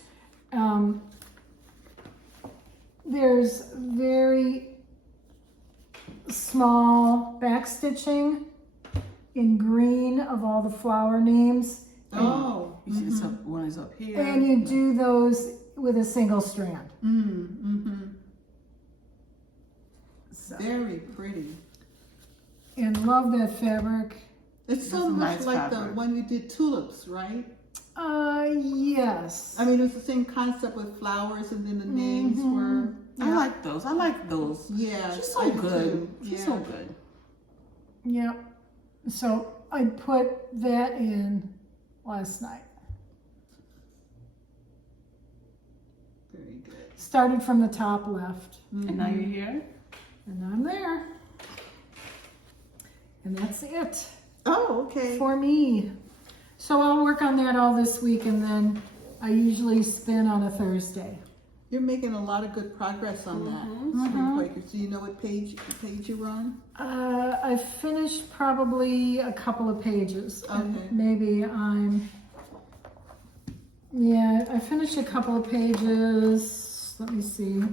There's very small back stitching in green of all the flower names, Oh. You see this one is up here. and you do those with a single strand. So, Very pretty. and love that fabric. It's so That's a much nice like fabric. the one you did tulips, right? Yes. I mean, it was the same concept with flowers, and then the names were. I like those. I like those. Yeah. She's I so do good. too. She's Yeah. so good. Yep. So I put that in last night. Very good. Started from the top left, And now you're here. and I'm there. And that's it Oh, okay. for me. So I'll work on that all this week, and then I usually spin on a Thursday. You're making a lot of good progress on that, Spring Quakers. Do you know what page you're on? I finished probably a couple of pages. And Okay. maybe I finished a couple of pages. Let me see.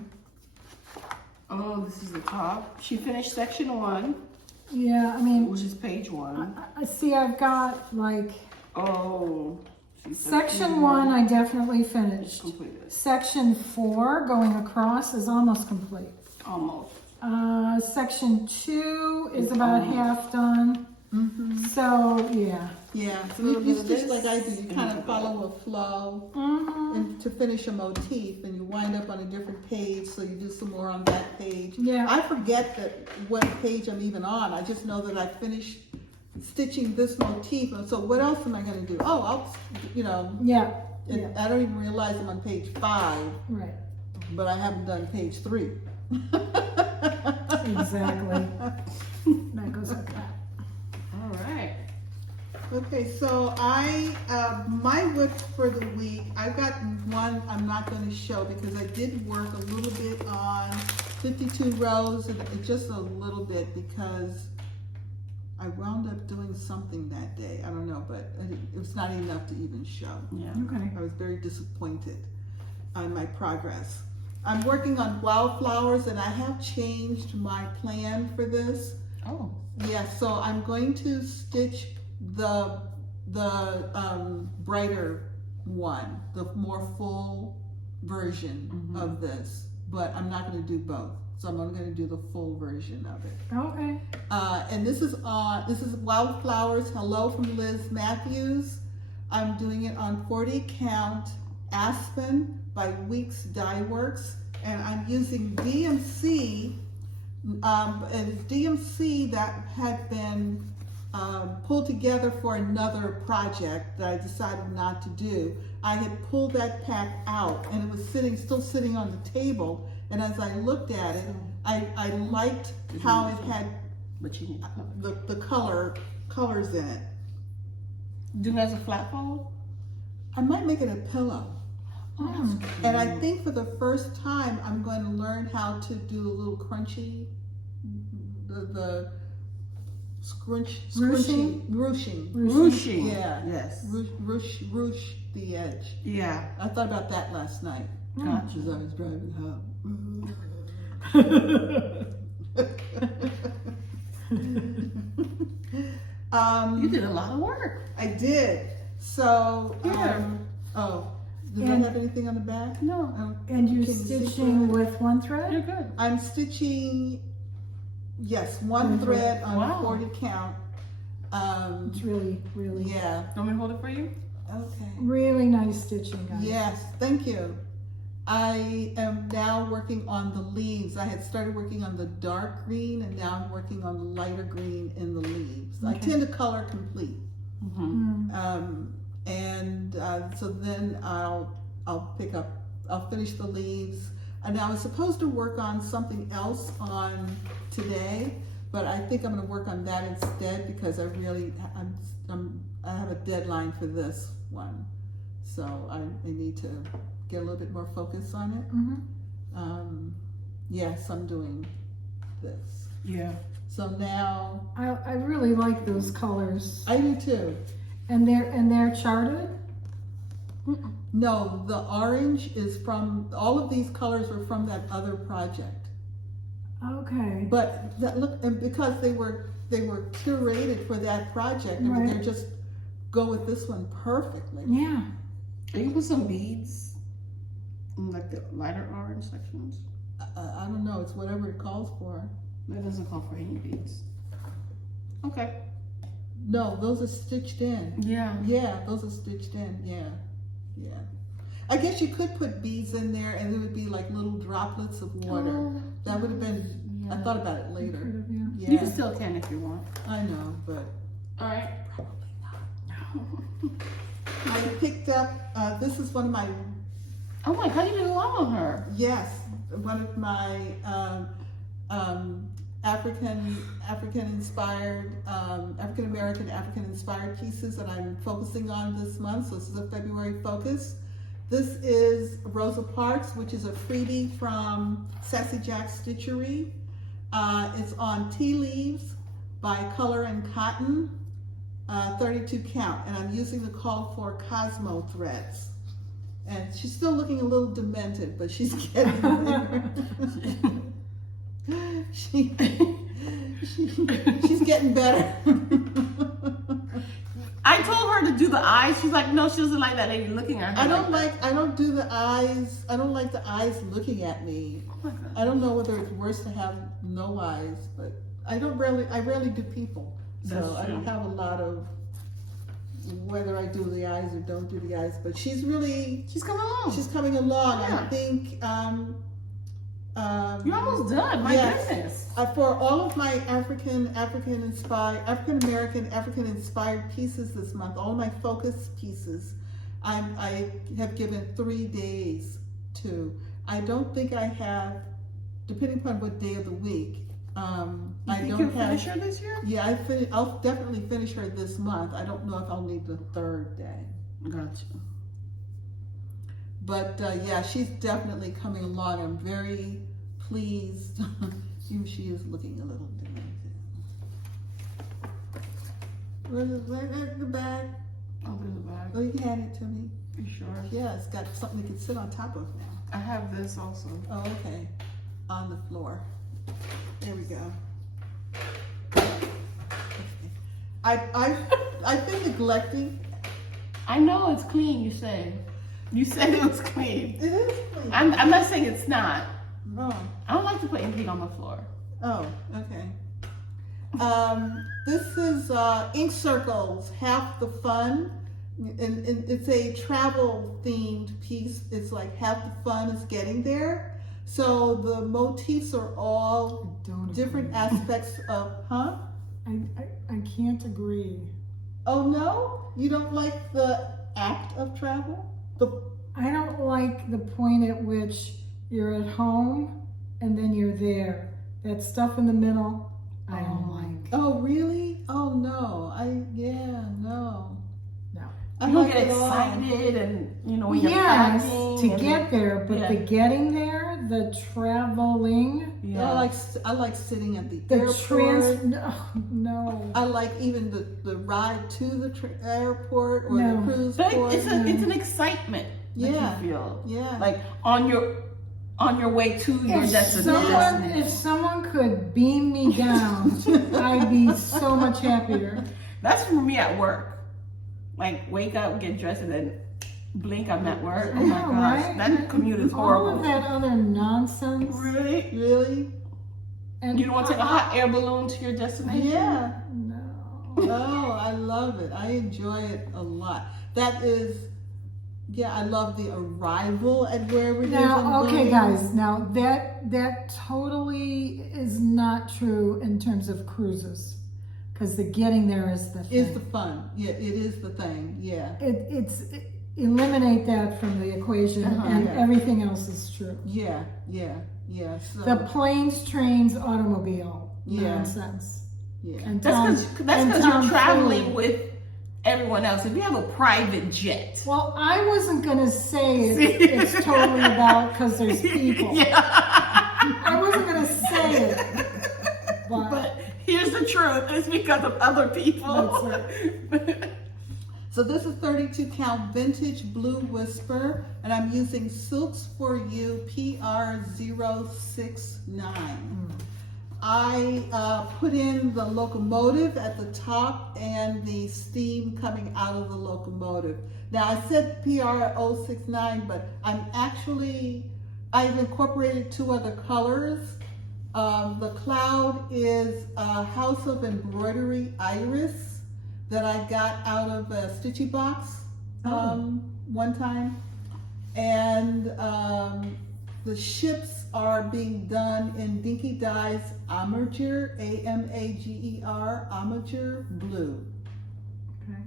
Oh, this is the top. She finished section 1, Yeah, I mean, which is page 1. I see I've got like Oh. She said section 1 I definitely It's finished. completed. Section 4 going across is almost complete. Almost. Section 2 is about half done. So yeah, Yeah, It's a so little you bit of stitch this, like I do. You and kind a of little follow a flow Mhm. and to finish a motif, and you wind up on a different page, so you do some more on that page. Yeah. I forget that what page I'm even on. I just know that I finished stitching this motif, and so what else am I going to do? Oh, I'll, Yeah. and Yeah. I don't even realize I'm on page 5, Right. but I haven't done page 3. Exactly. That goes with that. All right. Okay, so my whip for the week, I've got one I'm not going to show because I did work a little bit on 52 rows, and just a little bit because I wound up doing something that day. I don't know, but it was not enough to even show. Yeah. Okay. I was very disappointed on my progress. I'm working on Wildflowers, and I have changed my plan for this. Oh. Yeah, so I'm going to stitch the brighter one, the more full version of this, but I'm not going to do both. So I'm only going to do the full version of it. Okay. And this is Wildflowers, Hello from Liz Matthews. I'm doing it on 40 count Aspen by Weeks Dye Works, and I'm using DMC. And it's DMC that had been pulled together for another project that I decided not to do. I had pulled that pack out, and it was still sitting on the table. And as I looked at it, I liked how it had But you need the colors in it. do it as a flat fold. I might make it a pillow. Mm. And I think for the first time, I'm going to learn how to do a little crunchy, the Ruching? Ruching. Yeah. Yes. Ruche the edge. Yeah. I thought about that last night Gotcha. as I was driving home. You did a lot of work. I did. So, does that And- have anything on the back? No. And you're Can you see stitching through it? with one thread? You're good. I'm stitching, yes, one One thread thread. on Wow. 40 count. It's really, really, Yeah. Want me to hold it for you? Okay. really nice stitching, guys. Yes, thank you. I am now working on the leaves. I had started working on the dark green, and now I'm working on the lighter green in the leaves. I Okay. tend to color complete. Mm-hmm. Mm. So then I'll finish the leaves. And I was supposed to work on something else on today, but I think I'm going to work on that instead because I have a deadline for this one, so I need to get a little bit more focus on it. Mhm. Yes, I'm doing this. Yeah. So now I really like those colors. I do too. And they're charted? No, the orange is from, all of these colors were from that other project. Okay. But and because they were curated for that project, I mean, Right. they're just go with this one perfectly. Yeah. And you put some beads in like the lighter orange sections. I don't know, it's whatever it calls for. That doesn't call for any beads. Okay. No, those are stitched in. Yeah. Yeah, those are stitched in. Yeah. I guess you could put beads in there, and it would be like little droplets of water. That would have been. I thought about it later. Could have, yeah. Yeah, You can still can if you want. I know, but All right. I picked up. This is one of my Oh my God, you did a lot on her. one of my African American inspired pieces that I'm focusing on this month. So this is a February focus. This is Rosa Parks, which is a freebie from Sassy Jack Stitchery. It's on Tea Leaves by Color and Cotton, 32 count, and I'm using the called for Cosmo threads. And she's still looking a little demented, but she's getting there. She's getting better. I told her to do the eyes. She's like, no, she doesn't like that lady looking at her. I don't do the eyes. I don't like the eyes looking at me. Oh my God. I don't know whether it's worse to have no eyes, but I rarely do people. So That's I don't true. have a lot of whether I do the eyes or don't do the eyes, but she's coming along. She's coming along. Yeah. I think. You're almost done. My goodness. For all of my African inspired pieces this month, all my focus pieces, I have given 3 days to. I don't think I have, depending upon what day of the week. You think you'll finish her this year? Yeah, I'll definitely finish her this month. I don't know if I'll need the 3rd day. Gotcha. But yeah, she's definitely coming along. I'm very pleased. She is looking a little demented. Where's the bag? Oh, there's a bag. Oh, you can hand it to me. You sure? Yeah, it's got something you can sit on top of now. I have this also. Oh, okay. On the floor. There we go. I've been neglecting. I know it's clean. You said it was clean. It is clean. I'm not saying it's not. Oh. I don't like to put anything on the floor. Oh, okay. This is Ink Circles, Half the Fun. And it's a travel themed piece. It's like half the fun is getting there. So the motifs are all different aspects of, huh? I can't agree. Oh no? You don't like the act of travel? I don't like the point at which you're at home and then you're there. That stuff in the middle, I don't like. Oh really? Oh no. No. I You don't like get it all. excited and, when you're Yes, packing. to get there, but the getting there, the traveling, Yeah. I like sitting at the airport. no. I like even the ride to the airport or the cruise But port. it's an excitement that you feel. Yeah. Like on your way to your destination. If someone could beam me down, I'd be so much happier. That's for me at work. Like wake up, get dressed, and then blink, I'm at work. Oh my Yeah, gosh, right? that commute is horrible. All of that other nonsense. Really? Really? And You don't want to take a hot air balloon to your destination? Yeah. No. Oh, I love it. I enjoy it a lot. That is, I love the arrival at wherever it is. Now, I'm okay, going. guys. Now that totally is not true in terms of cruises, because the getting there is the thing. Is the fun. Yeah, it is the thing. Yeah. Eliminate that from the equation, and everything else is true. Yeah. So, The planes, trains, automobile nonsense. yeah. And That's because you're Tom traveling Cruise. with everyone else. If you have a private jet. Well, I wasn't gonna say it's totally about because there's people. I wasn't gonna say it, But here's the truth. It's because of other people. That's So this is 32 count vintage blue whisper, and I'm using Silks for You PR069. I put in the locomotive at the top and the steam coming out of the locomotive. Now I said PR069, but I've incorporated 2 other colors. The cloud is a House of Embroidery Iris that I got out of a Stitchy box one time. And the ships are being done in Dinky Dye's Amager, AMAGER, Amager Blue. okay.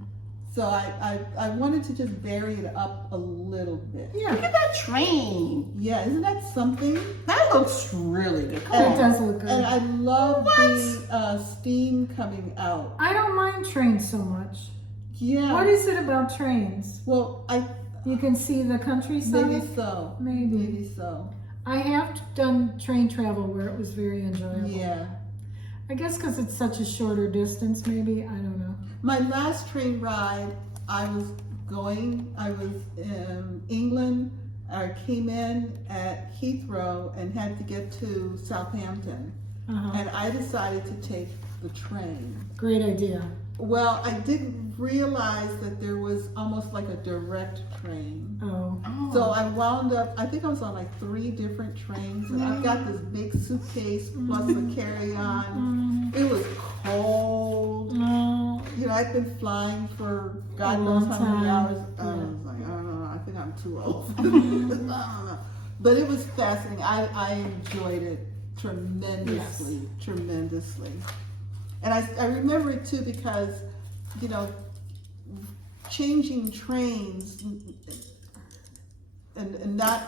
So I wanted to just vary it up a little bit. Yeah, Look at that train. Yeah, isn't that something? That looks really good. Come it on. does look good. And I love the steam coming out. I don't mind trains so much. Yeah. What is it about trains? Well, You can see the countryside? maybe so. Maybe. Maybe so. I have done train travel where it was very enjoyable. Yeah. I guess because it's such a shorter distance, maybe. I don't know. My last train ride, I was in England. I came in at Heathrow and had to get to Southampton. And I decided to take the train. Great idea. Well, I didn't realize that there was almost like a direct train. Oh. So I wound up, I think I was on like 3 different trains, and I've got this big suitcase plus a carry-on. It was cold. I'd been flying for God A knows long how many time. hours. I Yeah. was like, I don't know, I think I'm too old. I don't know. But it was fascinating. I enjoyed it tremendously, tremendously. And I remember it too because, changing trains and not,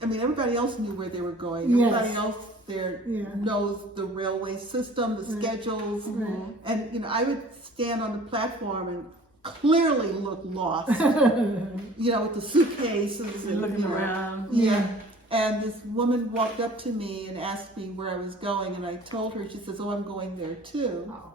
everybody else knew where they were going. Yes. Everybody else there knows the railway system, the schedules. Right. And I would stand on the platform and clearly look lost, with the suitcases and Looking around. Yeah. And this woman walked up to me and asked me where I was going, and I told her. She says, "Oh, I'm going there too." Oh.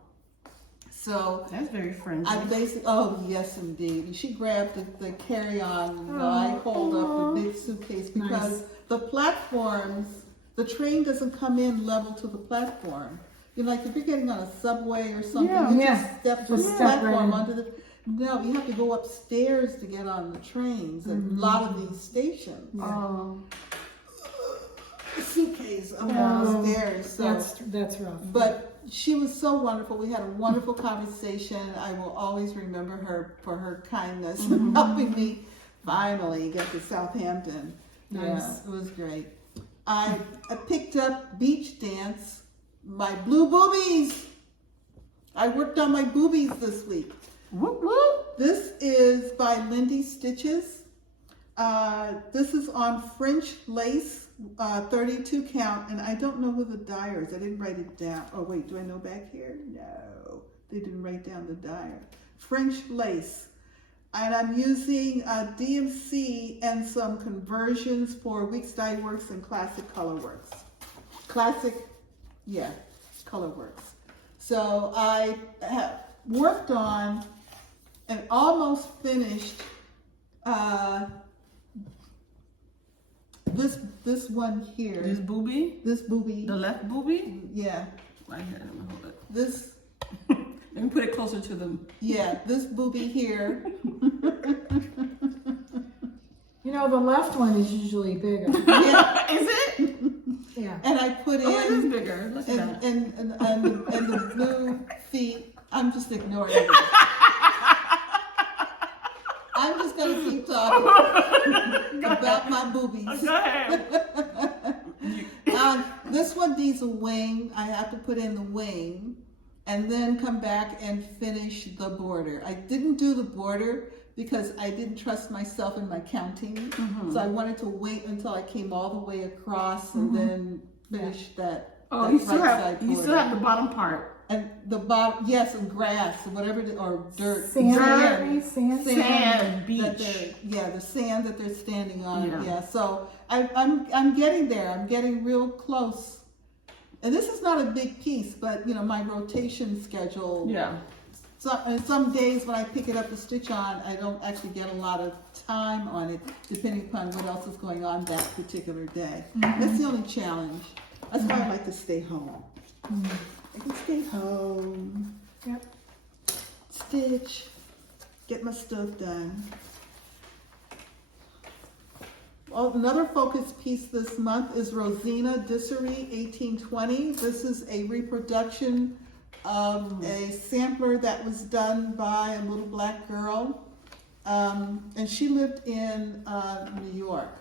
So That's very friendly. I basically, oh yes, indeed. And she grabbed the carry-on while I hold up the big suitcase because the platforms, the train doesn't come in level to the platform. Like if you're getting on a subway or something, you just step from the platform onto the. No, you have to go upstairs to get on the trains at a lot of these stations. Suitcase up on the stairs. So that's rough. But she was so wonderful. We had a wonderful conversation. I will always remember her for her kindness in helping me finally get to Southampton. Nice. Yeah, it was great. I picked up beach dance, my blue boobies. I worked on my boobies this week. Whoop, whoop. This is by Lindy Stitches. This is on French lace, 32 count, and I don't know who the dyer is. I didn't write it down. Oh wait, do I know back here? No, they didn't write down the dyer. French lace. And I'm using DMC and some conversions for Weeks Dye Works and Classic Colorworks. Colorworks. So I have worked on and almost finished this one here. This boobie? This boobie. The left boobie? Yeah. Right here. Let me hold it. This. Let me put it closer to them. Yeah, this boobie here. The left one is usually bigger. Yeah. Is it? Yeah. And I put in. Oh, it is bigger. Look at that. And the blue feet. I'm just ignoring it. I'm just gonna keep talking about my boobies. Go ahead. This one needs a wing. I have to put in the wing and then come back and finish the border. I didn't do the border because I didn't trust myself in my counting. So I wanted to wait until I came all the way across and then finish that. Oh, that you still right side you still border. have the bottom part. And the bottom, yes, and grass, whatever, or dirt. Sand. Sand, beach. The sand that they're standing on. Yeah. Yeah. So I'm getting there. I'm getting real close. And this is not a big piece, but my rotation schedule. Yeah. Some days when I pick it up to stitch on, I don't actually get a lot of time on it, depending upon what else is going on that particular day. That's the only challenge. That's why I like to stay home. I can stay home, stitch, get my stuff done. Well, another focus piece this month is Rosena Disery 1820. This is a reproduction of a sampler that was done by a little black girl. And she lived in New York.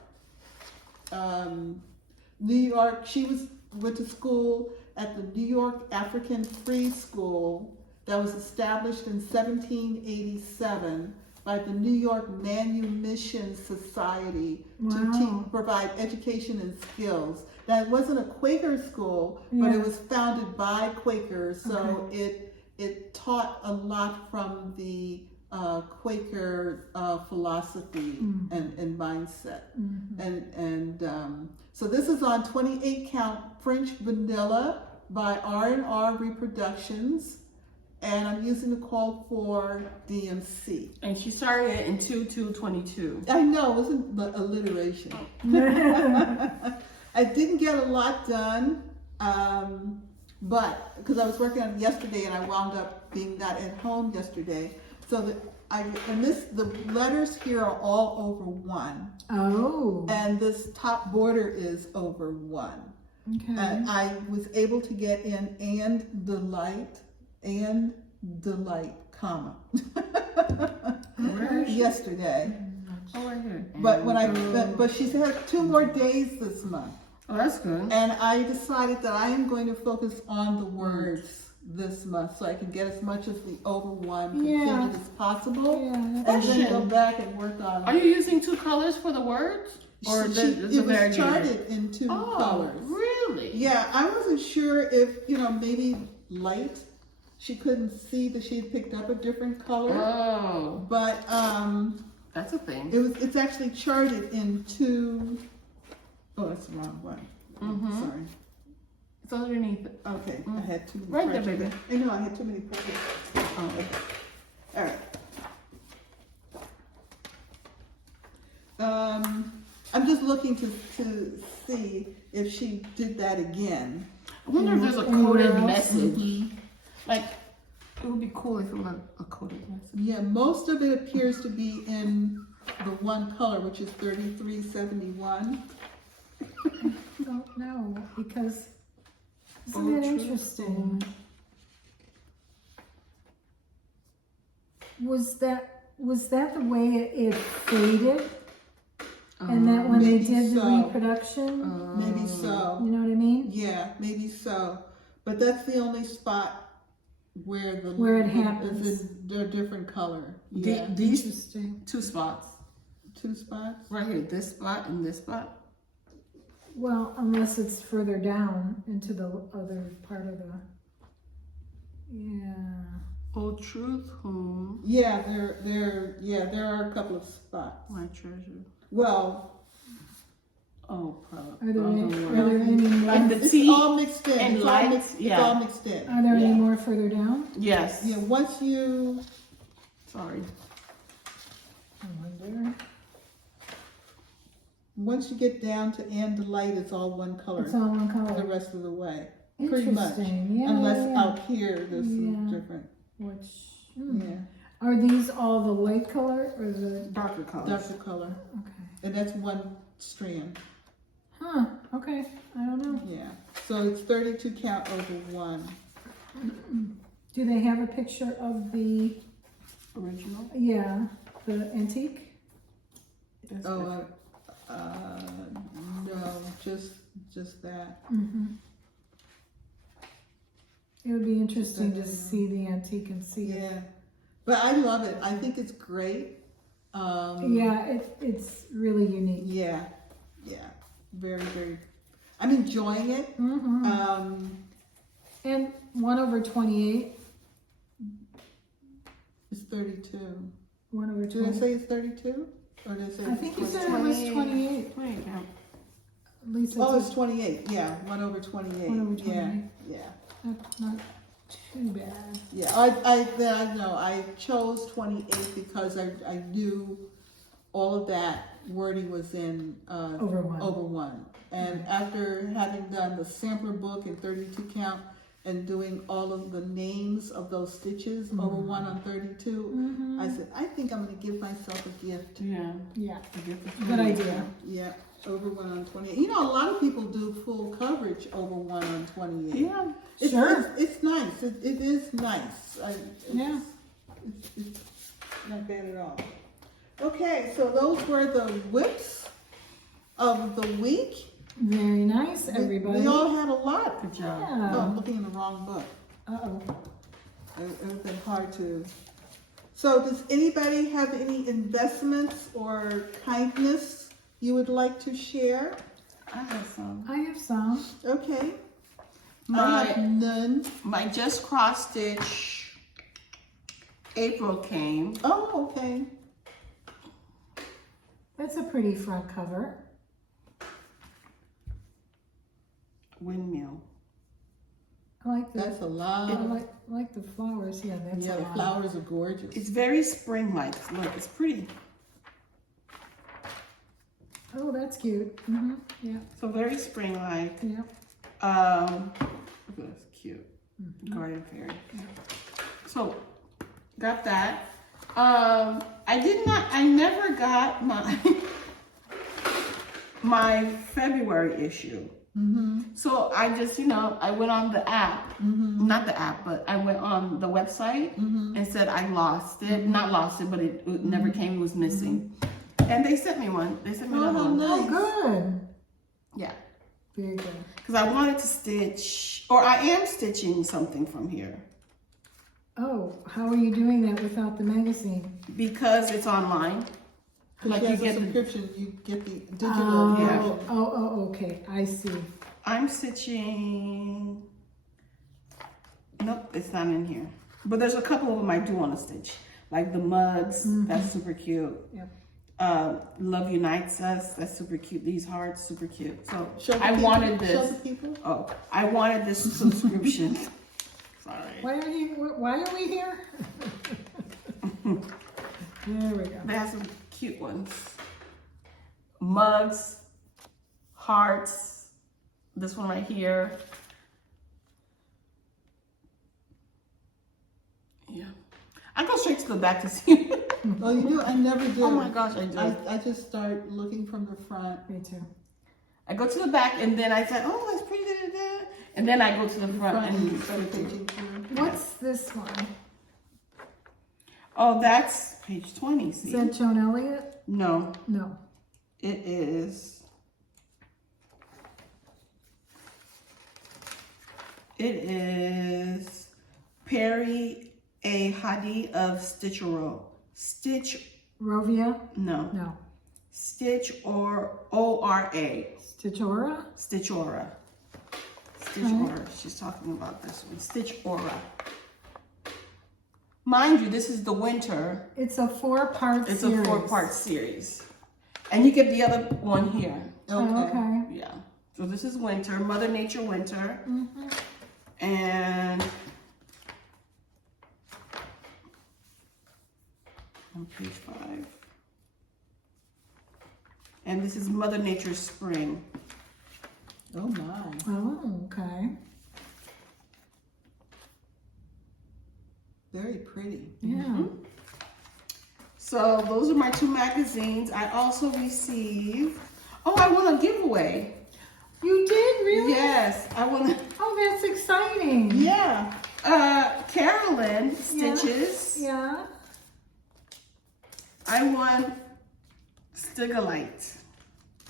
She went to school at the New York African Free School that was established in 1787 by the New York Manumission Society to provide education and skills. Now, it wasn't a Quaker school, but it was founded by Quakers, so it taught a lot from the Quaker philosophy and mindset. So this is on 28 count French Vanilla by R&R Reproductions, and I'm using the call for DMC. And she started it in 2/2/22. I know, it wasn't alliteration. I didn't get a lot done, but because I was working on it yesterday and I wound up being not at home yesterday, so the letters here are all over one. Oh. And this top border is over one. Okay. And I was able to get in and delight and Delight, comma. Where is she? Yesterday. Oh, right here. But but she's had 2 more days this month. Oh, that's good. And I decided that I am going to focus on the words this month so I can get as much of the over one completed as possible. Yeah, And that's then go back and work on Are you using 2 colors for the words? Or it was charted in 2 colors. Really? Yeah, I wasn't sure if, maybe light, she couldn't see that she had picked up a different color. Oh. But That's a thing. it's actually charted in 2. Oh, that's the wrong one. Sorry. It's underneath. Okay, I had too many. Right there, baby. I know, I had too many projects. Oh. Okay. All right. I'm just looking to see if she did that again. I wonder if there's a coded message. Like, it would be cool if it was a coded message. Yeah, most of it appears to be in the one color, which is 3371. I don't know, because isn't it interesting? Was that the way it faded? And that when they Maybe did the so. reproduction? Maybe so. You know what I mean? Yeah, maybe so. But that's the only spot where Where it happens. is in a different color. Yeah. These Interesting. 2 spots. 2 spots? Right here, this spot and this spot. Well, unless it's further down into the other part of the, yeah. Oh, truth, whom Yeah, there are a couple of spots. my treasure. Well, Oh, probably. Are there any And more, the it's T all mixed in. and It's all lights, mixed, yeah. it's all mixed in. are there any Yeah. more further down? Yes. Yeah, once you Sorry. I wonder. get down to and the light, it's all one color It's all one the color. rest of the way. Pretty much. Interesting, yeah, Unless yeah. out here there's some Yeah. different. Which, Yeah. are these all the light color or the, Darker colors. Darker color. okay. And that's one strand. Huh, okay, I don't know. Yeah. So it's 32 count over 1. Do they have a picture of the, Original. yeah, the antique? That's Oh, no, just that. Mm-hmm. It would be interesting to see the antique and see it. Yeah. But I love it. I think it's great. Yeah, it's really unique. Yeah. Very, very. I'm enjoying it. Mm-hmm. And 1/28, It's 32. 1/20. Did I say it's 32? Or did I say I think you it's said 28? it was 28. 28 count. At least Oh, it's it's 28. Yeah, 1/28. 1/28. Yeah. not too bad. Yeah. I know. I chose 28 because I knew all of that wording was in Over 1. over 1. And after having done the sampler book in 32 count and doing all of the names of those stitches over 1 on 32, I said, I think I'm going to give myself a gift. Yeah. Yeah, I get the good idea. Yeah, over 1 on 28. You know, a lot of people do full coverage over 1 on 28. Yeah. Sure. It's nice. It is nice. Yeah. It's not bad at all. Okay, so those were the whips of the week. Very nice, everybody. We all had a lot. Good job. Oh, Yeah. I'm looking in the wrong book. Uh-oh. It would have been hard to. So does anybody have any investments or kindness you would like to share? I have some. I have some. Okay. I have none. My just cross stitch April came. Oh, okay. That's a pretty front cover. Windmill. I like the, That's a lot. I like the flowers. Yeah, that's Yeah, a the lot. flowers are gorgeous. It's very spring-like. Look, it's pretty. Oh, that's cute. Mm-hmm. Yeah, So very spring-like. yeah. Look at this, cute. Garden fairy. So, got that. I never got my my February issue. So I just, I went on the app, not the app, but I went on the website and said I lost it. Not lost it, but it never came, it was missing. And they sent me one. They sent me another one. Oh, good. Yeah. Very good. Because I wanted to stitch, or I am stitching something from here. Oh, how are you doing that without the magazine? Because it's online. Like you get a subscription, you get the digital. Okay, I see. I'm stitching, nope, it's not in here. But there's a couple of them I do want to stitch. Like the mugs, that's super cute. Yep. Love Unites Us, that's super cute. These hearts, super cute. So I wanted this. Show the people. Oh, I wanted this subscription. Sorry. Why are we here? There we go. They have some cute ones. Mugs, hearts, this one right here. Yeah. I go straight to the back to see. Oh, you do? I never do. Oh my gosh, I do. I just start looking from the front. Me too. I go to the back and then I say, oh, that's pretty. And then I go to the front and start paging through. What's this one? Oh, that's page 20. See? Is that Joan Elliott? No, No. it is. It is Perry A. Hadi of Stitchery. Rovia? No. No. Stitch or O-R-A. Stitchora? Stitchora. Stitchora. She's talking about this one. Stitchora. Mind you, this is the winter. It's a 4-part series. It's a 4-part series. And you get the other one here. Oh, okay. Yeah. So this is winter, Mother Nature winter. And on page 5. And this is Mother Nature spring. Oh my. Oh, okay. Very pretty. Yeah. So those are my 2 magazines. I also received, I want a giveaway. You did, really? Yes, I want to. Oh, that's exciting. Yeah. Carolyn Stitches. Yeah. I won Stigolite.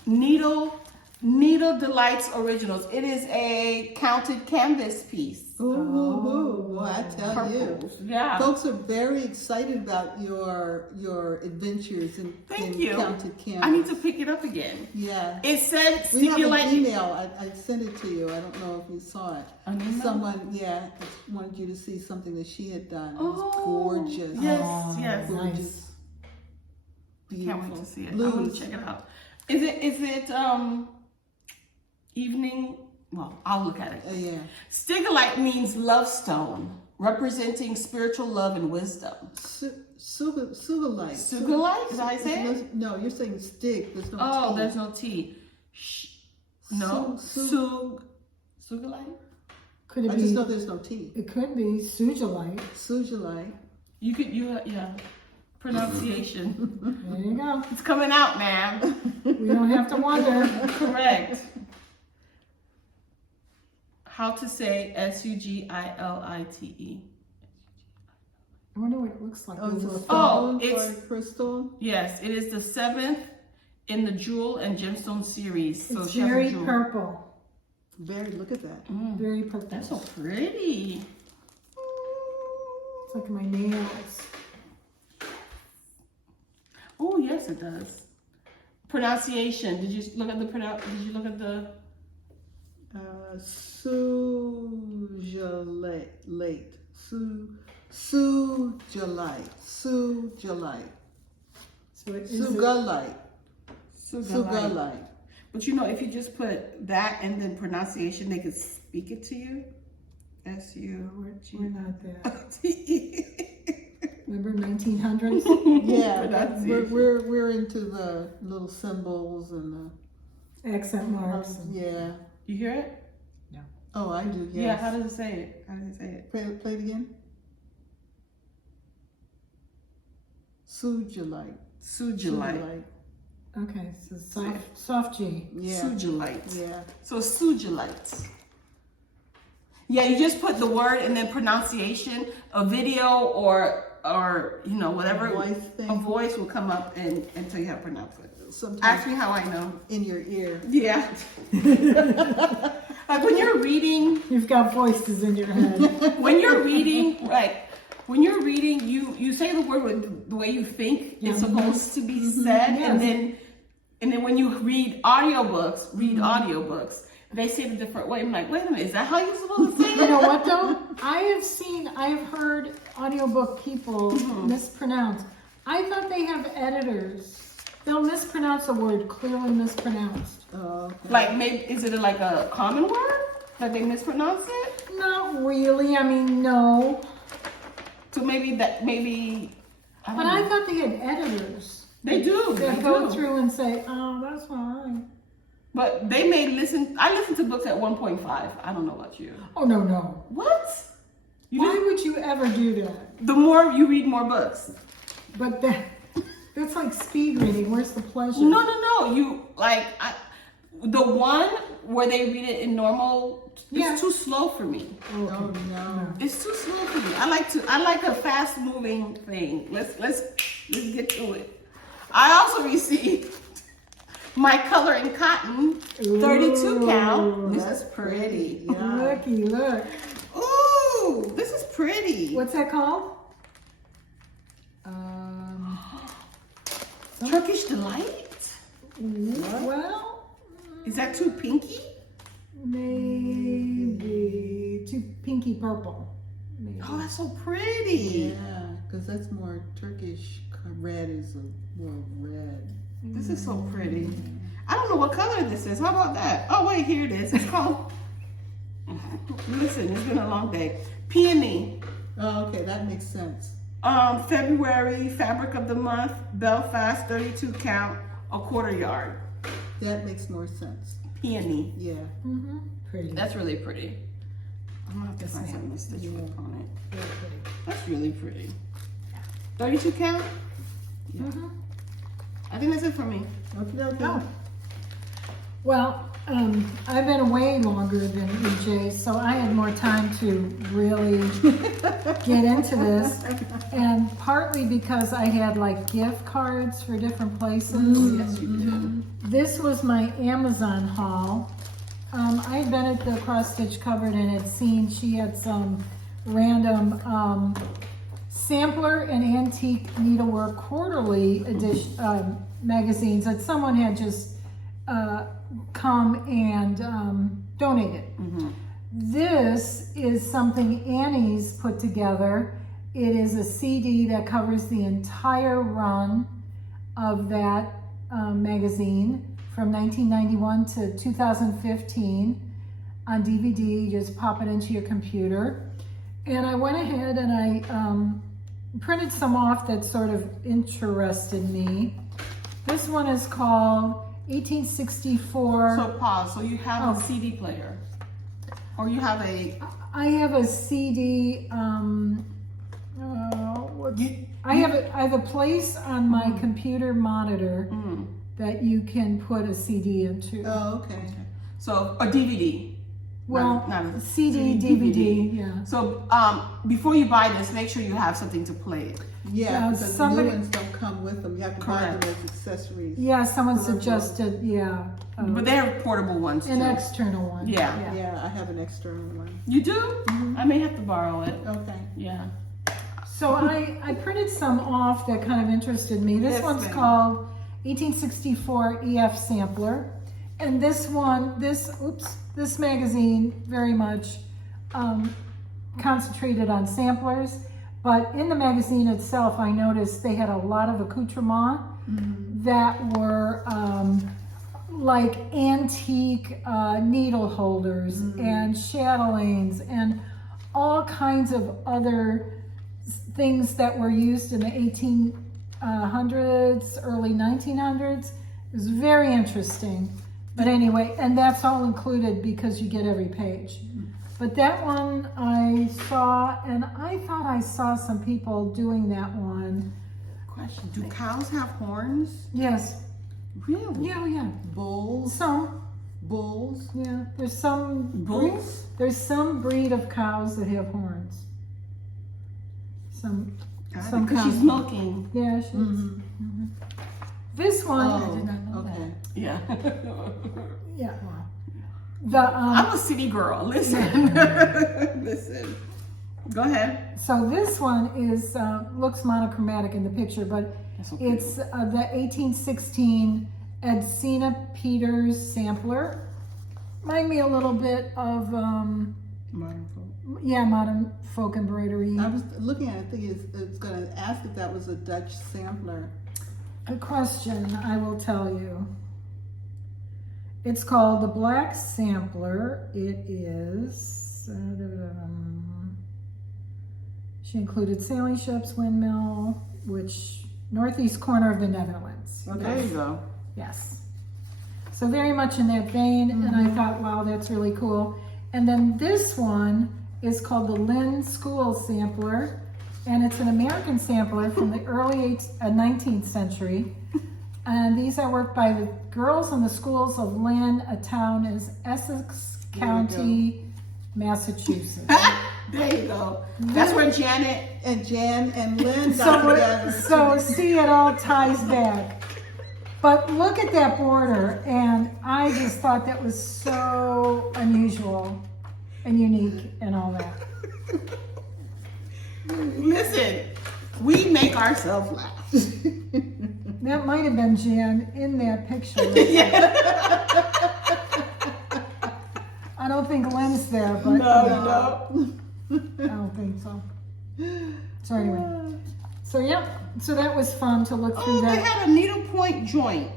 Needle Delights Originals. It is a counted canvas piece. Ooh, I tell you. Yeah. Folks are very excited about your adventures in counted canvas. I need to pick it up again. Yeah. It said We have Stigolite. an email. I sent it to you. I don't know if you saw it. An email? Someone, wanted you to see something that she had done. It was Oh, gorgeous. Yes, yes. Gorgeous. Nice. Beautiful. Can't wait to see it. Blues. I want to check it out. Is it evening? Well, I'll look at it. Yeah. Stigolite means love stone, representing spiritual love and wisdom. Sugalite. Sugilite? Is that how I say it? No, you're saying stig. There's no Oh, T. there's no T. No. Sugilite? Could it I be? just know there's no T. It could be Sujolite. Sugalite. Yeah. Pronunciation. There you go. It's coming out, man. We don't have to wonder. Correct. How to say Sugilite. I wonder what it looks like. Oh, it's a Oh, stone it's- or crystal. Yes, it is the 7th in the Jewel and Gemstone series. So It's she has a very jewel. purple. Very, look at that. Very purple. That's so pretty. It's like my nails. Oh, yes, it does. Pronunciation. Did you look at the Sugalite. Sugalite. So it is Sugalite. Sugalite. But if you just put that and then pronunciation, they could speak it to you. S-U-G. We're not there. T-E. Remember 1900s? Yeah, Pronunciation. we're into the little symbols and Accent marks. yeah. You hear it? Oh, I do. Yes. Yeah. How does it say it? Play it again. Sugilite. Sugilite. Okay, so soft G. Yeah. Sujolite. Yeah. So Sujolite. Yeah, you just put the word and then pronunciation, a video or you know, whatever. Voice thing. A voice will come up and tell you how to pronounce it. Sometimes Ask me how I know. in your ear. Yeah. Like when you're reading, You've got voices in your head. when you're reading, right? When you're reading, you say the word with the way you think it's supposed to be said, Yes. and then when you read audiobooks, they say it a different way. I'm like, wait a minute, is that how you're supposed to say You it? know what though? I've heard audiobook people mispronounce. I thought they have editors. They'll mispronounce a word clearly mispronounced. Oh, okay. Like maybe is it like a common word that they mispronounce it? Not really. I mean, no. So maybe But I thought they had editors they do. They that go do. through and say, "Oh, that's fine." But they may listen. I listen to books at 1.5. I don't know about you. Oh no. What? You Why just- would you ever do that? the more you read, more books. But that's like speed reading. Where's the pleasure? No. You like the one where they read it in normal. Yeah. It's too slow for me. Okay. Oh no. It's too slow for me. I like a fast moving thing. Let's get to it. I also received my color in cotton 32 count. This is pretty. Yeah. Looky, look. Ooh, this is pretty. What's that called? Turkish Delight? Well, Is that too pinky? maybe too pinky purple. Maybe. Oh, that's so pretty. Yeah, because that's more Turkish. Red is more red. This is so pretty. I don't know what color this is. How about that? Oh, wait, here it is. It's called, listen, it's been a long day. Peony. Oh, okay, that makes sense. February, fabric of the month, Belfast, 32 count, a quarter yard. That makes more sense. Peony. Yeah. Mm-hmm. Pretty. That's really pretty. I'm gonna have to find something to stitch with on it. That's really pretty. 32 count? Mm-hmm. I think that's it for me. Okay. Oh. Well, I've been away longer than EJ, so I had more time to really get into this. And partly because I had like gift cards for different places. Yes, you do. This was my Amazon haul. I had been at the Cross Stitch Cupboard and had seen she had some random sampler and antique needlework quarterly edition magazines that someone had just come and donated. This is something Annie's put together. It is a CD that covers the entire run of that magazine from 1991 to 2015 on DVD. You just pop it into your computer. And I went ahead and I printed some off that sort of interested me. This one is called 1864. So pause. So you have a CD player, or you have a. I have a CD. I have a place on my computer monitor that you can put a CD into. Oh, okay. So a DVD. Well, not a CD, DVD, yeah. So before you buy this, make sure you have something to play it. Yeah, because somebody- the new ones don't come with them. You have to buy them as accessories. Yeah, someone suggested, yeah. But they have portable ones too. An external one. Yeah. Yeah, I have an external one. You do? I may have to borrow it. Okay. Yeah. So I printed some off that kind of interested me. This Yes, one's ma'am. called 1864 EF Sampler. And this one, this magazine very much concentrated on samplers. But in the magazine itself, I noticed they had a lot of accoutrements that were like antique needle holders and chatelaines and all kinds of other things that were used in the 1800s, early 1900s. It was very interesting. But anyway, and that's all included because you get every page. But that one I saw, and I thought I saw some people doing that one. Question: do cows have horns? Yes. Really? Yeah, yeah. Bulls? Some, Bulls? yeah. There's some Bulls? There's some breed of cows that have horns. Some Because cows. she's milking. Yeah, she's. Mm-hmm. This one. Oh, I did not know okay. Yeah. that. Yeah. Well, the I'm a city girl. Listen. Listen. Go ahead. So this one is looks monochromatic in the picture, but That's okay. it's the 1816 Edsina Peters sampler. Remind me a little bit of Modern folk. modern folk embroidery. I was looking at it, thinking it's going to ask if that was a Dutch sampler. A question, I will tell you. It's called the Black Sampler. It is. She included sailing ships, windmill, which northeast corner of the Netherlands. Oh, there you go. Yes. So very much in that vein, and I thought, wow, that's really cool. And then this one is called the Lynn School Sampler, and it's an American sampler from the early 19th century. And these are worked by the girls in the schools of Lynn, a town in Essex County, Massachusetts. There you go. That's where Janet. And Jan and Lynn got together. So see, it all ties back. But look at that border, and I just thought that was so unusual and unique and all that. Listen, we make ourselves laugh. That might have been Jan in that picture. I don't think Lynn's there, but No. I don't think so. So anyway, so yeah, so that was fun to look through Oh, they that. had a needlepoint joint.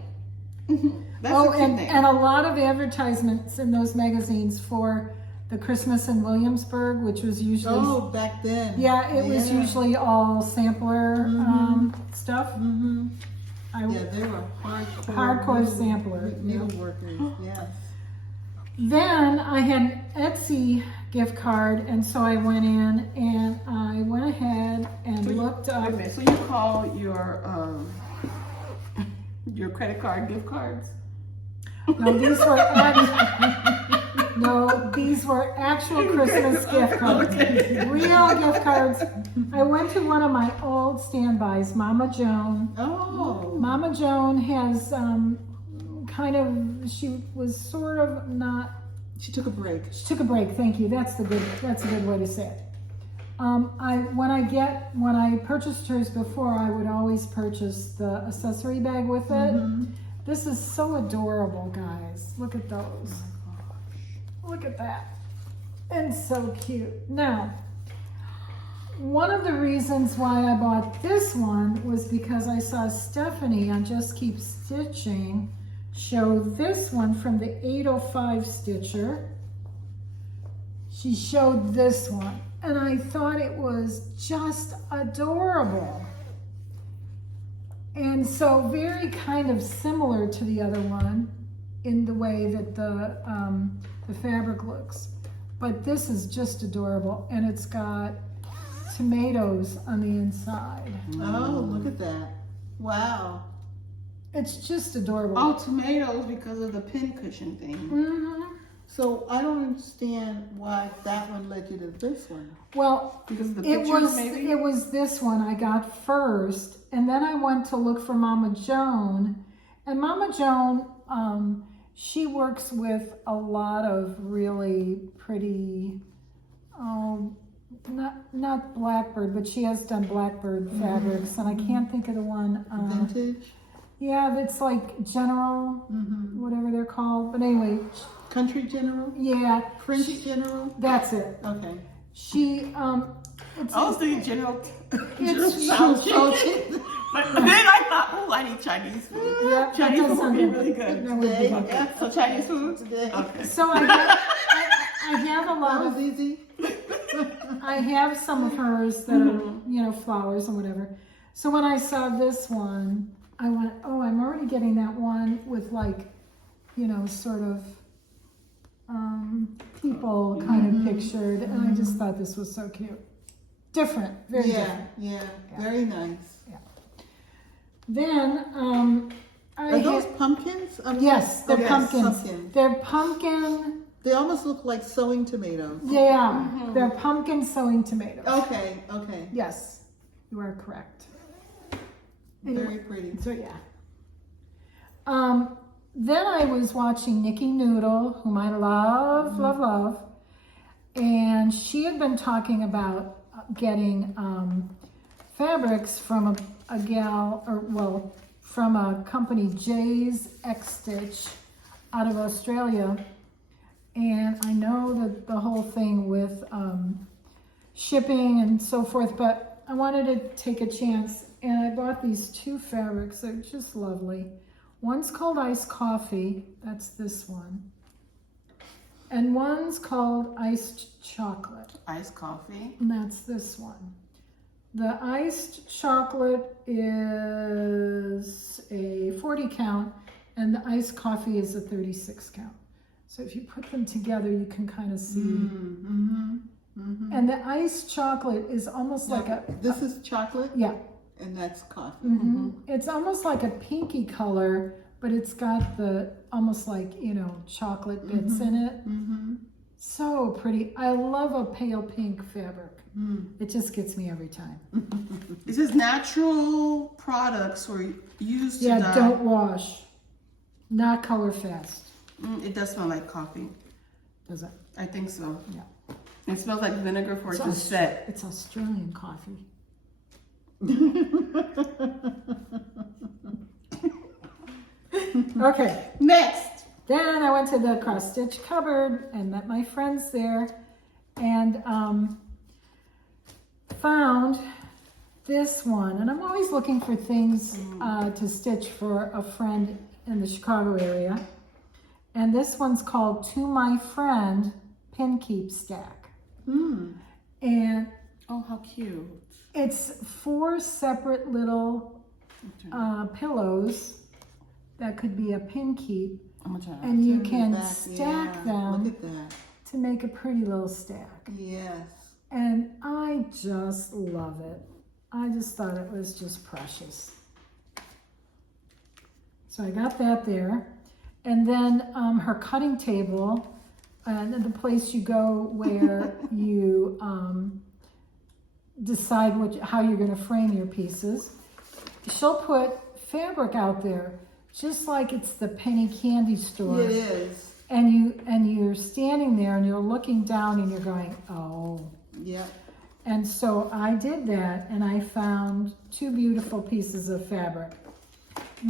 That's Oh, a cute thing. and a lot of advertisements in those magazines for the Christmas in Williamsburg, which was usually Oh, back then. yeah, it was usually all sampler stuff. Mm-hmm. I, Yeah, they were Hardcore sampler, needle workers, yes. Then I had an Etsy gift card, and so I went in and I went ahead and looked up. Wait a minute, so you call your credit card gift cards? No, these were actual Christmas gift cards, real gift cards. I went to one of my old standbys, Mama Joan. Oh. Mama Joan has she was sort of not. She took a break. She took a break. Thank you. That's a good way to say it. When I purchased hers before, I would always purchase the accessory bag with it. This is so adorable, guys. Look at those. Look at that. And so cute. Now, one of the reasons why I bought this one was because I saw Stephanie on Just Keep Stitching show this one from the 805 Stitcher. She showed this one, and I thought it was just adorable. And so very kind of similar to the other one in the way that the fabric looks. But this is just adorable, and it's got tomatoes on the inside. Oh, look at that. Wow. It's just adorable. Oh, tomatoes because of the pin cushion thing. So I don't understand why that one led you to this one. Well, Because of the it pictures, was maybe? it was this one I got first, and then I went to look for Mama Joan, and Mama Joan, she works with a lot of really pretty, not Blackbird, but she has done Blackbird fabrics, and I can't think of the one. Vintage? Yeah, it's like General, whatever they're called. But anyway, Country General? yeah, French General? that's it. Okay. She, I was thinking General It's- Chicken. But then I thought, oh, I need Chinese food. yeah, that Chinese does food would sound be good. really good. That would be good. Today? So Chinese food? Today. Okay. So I have a lot That of, was easy. I have some of hers that are, flowers and whatever. So when I saw this one, I went, oh, I'm already getting that one with like, sort of people kind of pictured, and I just thought this was so cute. Different, very different. Yeah, very nice. Then Are those pumpkins? Yes, they're yes, pumpkins. pumpkin. They're pumpkin. They almost look like sewing tomatoes. Yeah, they're pumpkin sewing tomatoes. Okay. Yes, you are correct. Very pretty. So yeah. Then I was watching Nikki Noodle, whom I love, and she had been talking about getting fabrics from a gal, from a company, J's X Stitch, out of Australia. And I know that the whole thing with shipping and so forth, but I wanted to take a chance, and I bought these two fabrics. They're just lovely. One's called Iced Coffee, that's this one. And one's called Iced Chocolate. Iced coffee. And that's this one. The iced chocolate is a 40 count, and the iced coffee is a 36 count. So if you put them together, you can kind of see. And the iced chocolate is almost like a... This is chocolate? Yeah. And that's coffee. It's almost like a pinky color, but it's got the almost like, chocolate bits in it. So pretty. I love a pale pink fabric. It just gets me every time. This is natural products or used to dye. Don't wash. Not color fast. It does smell like coffee. Does it? I think so. Yeah. It smells like vinegar for it to set. It's Australian coffee. Okay. Next. Then I went to the cross stitch cupboard and met my friends there, and found this one. And I'm always looking for things to stitch for a friend in the Chicago area. And this one's called To My Friend Pin Keep Stack. And oh, how cute. It's 4 separate little pillows that could be a pin keep. And you can stack them Look at that. to make a pretty little stack. Yes. And I just love it. I just thought it was just precious. So I got that there. And then her cutting table, and the place you go where you decide how you're going to frame your pieces. She'll put fabric out there, just like it's the penny candy store. It is. And you're standing there and you're looking down and you're going, oh. Yep. And so I did that, and I found 2 beautiful pieces of fabric.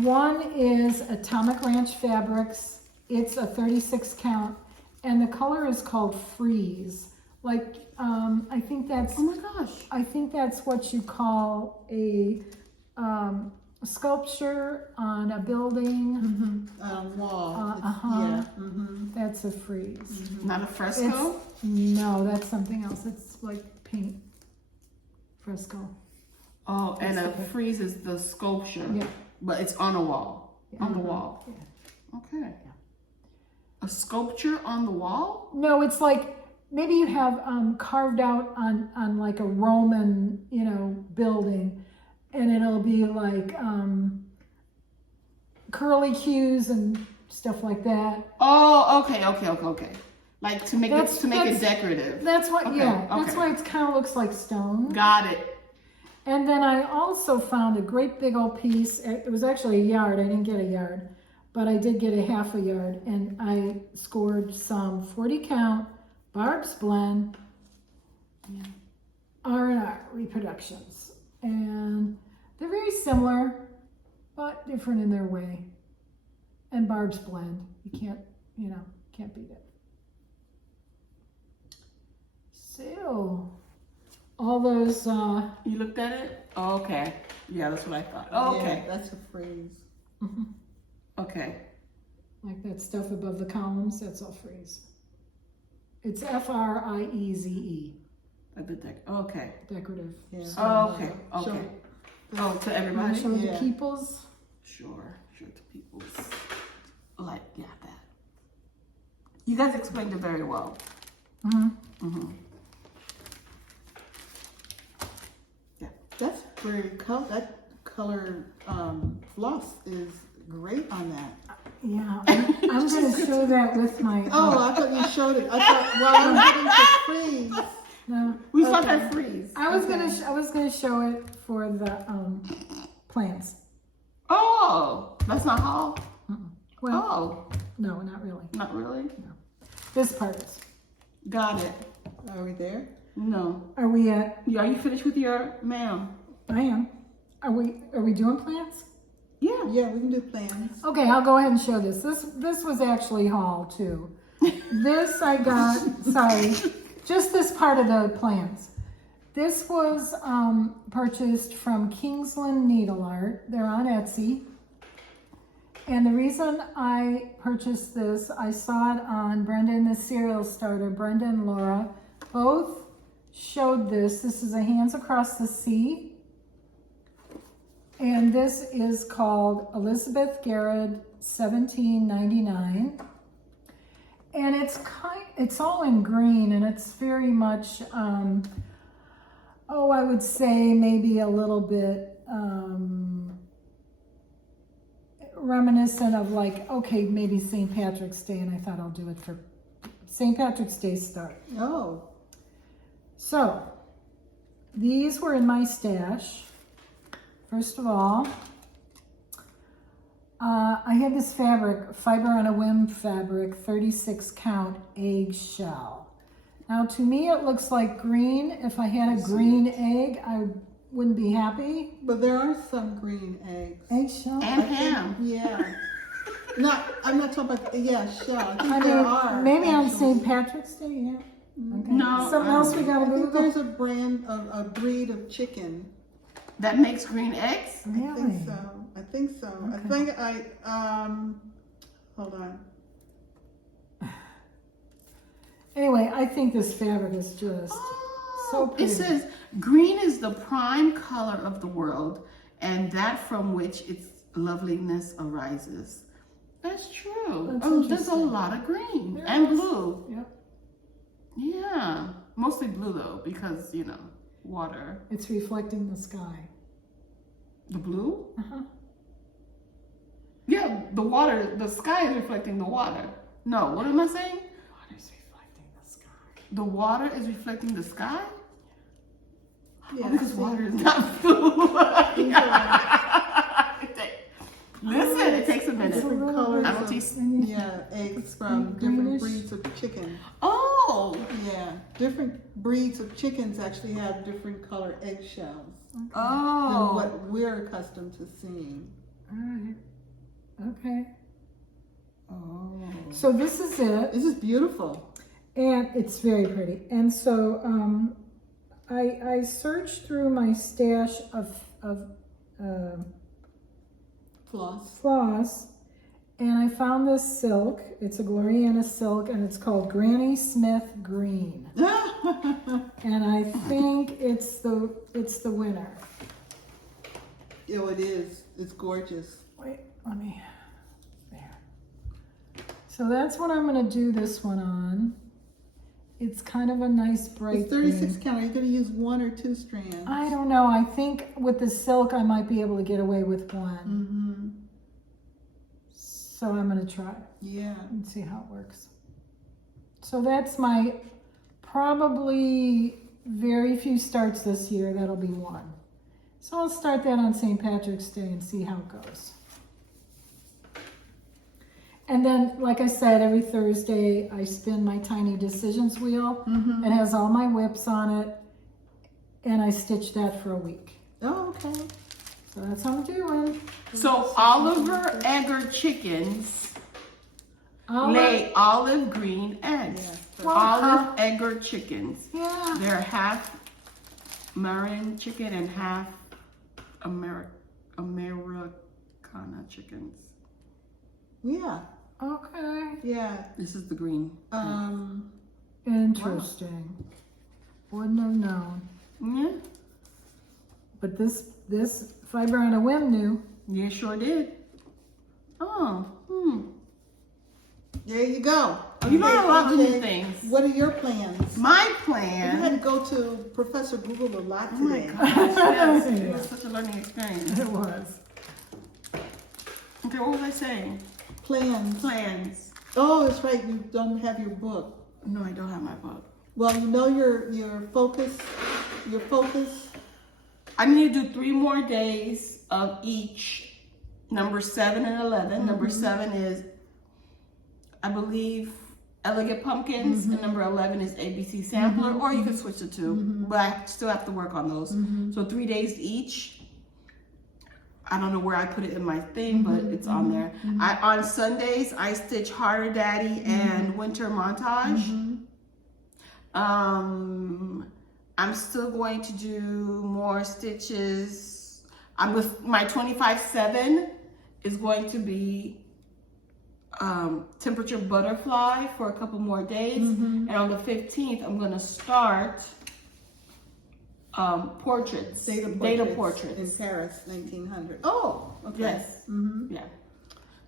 One is Atomic Ranch Fabrics. It's a 36 count, and the color is called Freeze. Like, I think that's... Oh my gosh. I think that's what you call a sculpture on a building. Wall. Yeah. That's a Freeze. Not a fresco? No, that's something else. It's like paint. Fresco. Oh, and a frieze is the sculpture. Yeah. But it's on a wall. On the wall. Yeah. Okay. A sculpture on the wall? No, it's like maybe you have carved out on like a Roman, building, and it'll be like curlicues and stuff like that. Oh, okay. Like to make it decorative. That's what. Okay, Yeah. That's okay. why it kind of looks like stone. Got it. And then I also found a great big old piece. It was actually a yard. I didn't get a yard, but I did get a half a yard, and I scored some 40 count Barb's Blend R&R reproductions. And they're very similar, but different in their way. And Barb's Blend, you can't beat it. So, all those, You looked at it? Oh, okay. Yeah, that's what I thought. Oh, okay. Yeah, that's a phrase. Okay. like that stuff above the columns, that's all Freeze. It's F-R-I-E-Z-E, A bit okay. decorative. Yeah. Oh, okay. So- Okay. Oh, to Wanna everybody? show the Yeah. peoples? Sure to people's. Like, yeah, that. You guys explained it very well. That's very that color floss is great on that. Yeah, I'm going to show that with my. Oh, I thought you showed it. I thought, well, I'm waiting for freeze. No, We saw that freeze. I was gonna show it for the plants. Oh, that's not haul? Well, Oh, no, not really. not really? This part is. Got it. Are we there? No. Are we at? Are you finished with your ma'am? I am. Are we doing plants? Yeah. Yeah, we can do plans. Okay, I'll go ahead and show this. This was actually haul too. This I got. Sorry, just this part of the plants. This was purchased from Kingsland Needle Art. They're on Etsy. And the reason I purchased this, I saw it on Brenda and the Serial Starter. Brenda and Laura both showed this. This is a Hands Across the Sea. And this is called Elizabeth Garrett 1799. And it's all in green, and it's very much, I would say maybe a little bit reminiscent of like, okay, maybe St. Patrick's Day, and I thought I'll do it for St. Patrick's Day start. Oh. So, these were in my stash. First of all, I had this fabric, Fiber on a Whim fabric, 36 count eggshell. Now to me it looks like green. If I had a green egg, I wouldn't be happy. But there are some green eggs. Eggshell? And ham. Yeah. I'm not talking about, shell. I think I there mean, are. maybe on actually. St. Patrick's Day, yeah. Okay. No, Something else we gotta I think Google? there's a breed of chicken. That makes green eggs? I think so. I Okay. think hold on. Anyway, I think this fabric is just so pretty. It says green is the prime color of the world, and that from which its loveliness arises. That's true. That's There's a interesting. lot of green There and is. blue. Yep. Yeah, mostly blue though, because water. It's reflecting the sky. The blue? Uh-huh. Yeah, the water. The sky is reflecting the water. No, what am I saying? Water's reflecting the sky. The water is reflecting the sky? Yeah, Because see? water is not blue. Listen, it takes a minute. It's a Different little colors bit- I will of, teach- eggs from different greenish. breeds of chicken. Oh, Yeah, different breeds of chickens actually have different color eggshells than oh. what we're accustomed to seeing. All right. Okay. Oh, So this is it. this is beautiful. And it's very pretty. And so I searched through my stash of floss, and I found this silk. It's a Gloriana silk, and it's called Granny Smith Green. And I think it's the winner. Oh, it is. It's gorgeous. Wait, let me. There. So that's what I'm going to do this one on. It's kind of a nice bright It's 36 green. count. Are you going to use 1 or 2 strands? I don't know. I think with the silk, I might be able to get away with one. Mm-hmm. So I'm going to try Yeah. and see how it works. So that's my probably very few starts this year. That'll be one. So I'll start that on St. Patrick's Day and see how it goes. And then, like I said, every Thursday I spin my Tiny Decisions wheel. Mm-hmm. It has all my whips on it, and I stitch that for a week. Oh, okay. So that's how I'm doing. So Oliver Egger chickens lay olive green eggs. Yeah. Well, Olive Egger chickens. Yeah. They're half Marin chicken and half Americana chickens. Yeah. Okay. Yeah. This is the green. Interesting. Wouldn't have known. Yeah. But this Fiber on a Whim knew. Yeah, sure did. Oh, There you go. You learn a lot of new Okay. things. What are your plans? My You plan. had to go to Professor Google a lot Oh my today. gosh, yes. It was such a learning experience. It was. Okay, what was I saying? Plans. Plans. Oh, that's right. You don't have your book. No, I don't have my book. Well, you know your focus. Your focus. I need to do 3 more days of each. Number 7 and 11. Number 7 is, I believe, Elegant Pumpkins, and number 11 is ABC Sampler, or you can switch the two, but I still have to work on those. So 3 days each. I don't know where I put it in my thing, but it's on there. On Sundays, I stitch Harder Daddy and Winter Montage. I'm still going to do more stitches. I'm with my 25/7 is going to be temperature butterfly for a couple more days, and on the 15th I'm going to start portraits, data portraits in Paris, 1900. Oh, okay. Yes, yeah.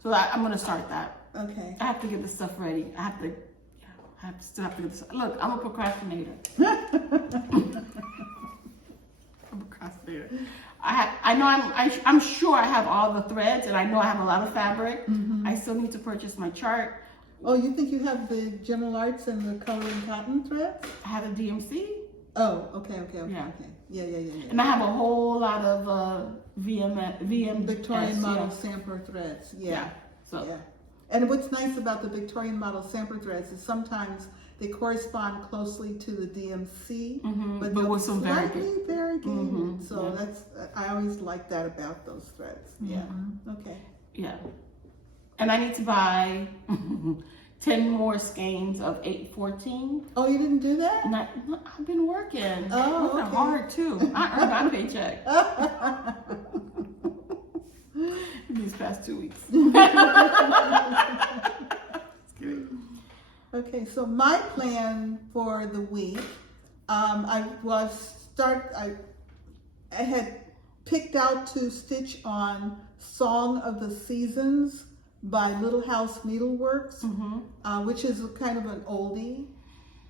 So I'm going to start that. Okay. I have to get the stuff ready. I still have to get this. Look, I'm a procrastinator. I'm a procrastinator. I'm sure I have all the threads, and I know I have a lot of fabric. I still need to purchase my chart. Oh, you think you have the General Arts and the coloring cotton threads? I have a DMC. Oh, okay. Yeah. Yeah. And I have a whole lot of VM Victorian model sampler threads. Yeah. So. Yeah. And what's nice about the Victorian model sampler threads is sometimes they correspond closely to the DMC, but with some slightly variegated. So I always like that about those threads. Yeah. Okay. Yeah. And I need to buy 10 more skeins of 814. Oh, you didn't do that? I've been working. Oh, It's okay. hard too. I earned my paycheck these past 2 weeks. Just kidding. Okay, so my plan for the week, I had picked out to stitch on Song of the Seasons by Little House Needleworks, which is kind of an oldie,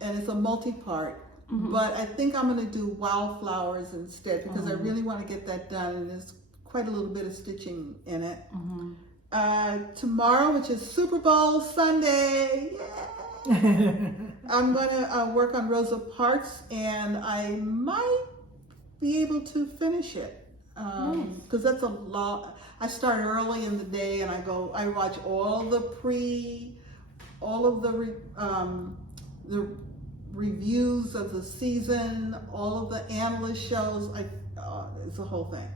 and it's a multi-part. But I think I'm going to do Wildflowers instead because I really want to get that done, and there's quite a little bit of stitching in it. Tomorrow, which is Super Bowl Sunday, I'm going to work on Rosa parts, and I might be able to finish it because that's a lot. I start early in the day, and I watch all of the reviews of the season, all of the analyst shows. It's a whole thing.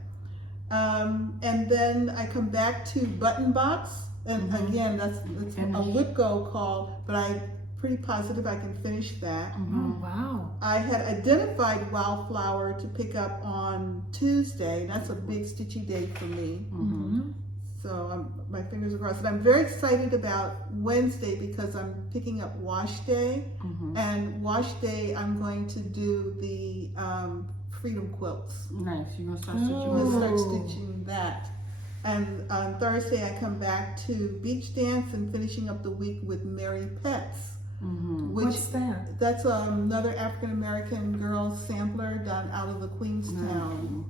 And then I come back to Button Box, and again, that's a Whipco call, but I'm pretty positive I can finish that. Oh, wow. I had identified Wildflower to pick up on Tuesday. That's a big stitchy day for me. So my fingers are crossed. And I'm very excited about Wednesday because I'm picking up Wash Day. And Wash Day, I'm going to do the Freedom Quilts. Nice. You're going to start I'm stitching. going to start stitching that. And on Thursday, I come back to Beach Dance and finishing up the week with Merry Pets. What's that? That's another African American girl sampler done out of the Queenstown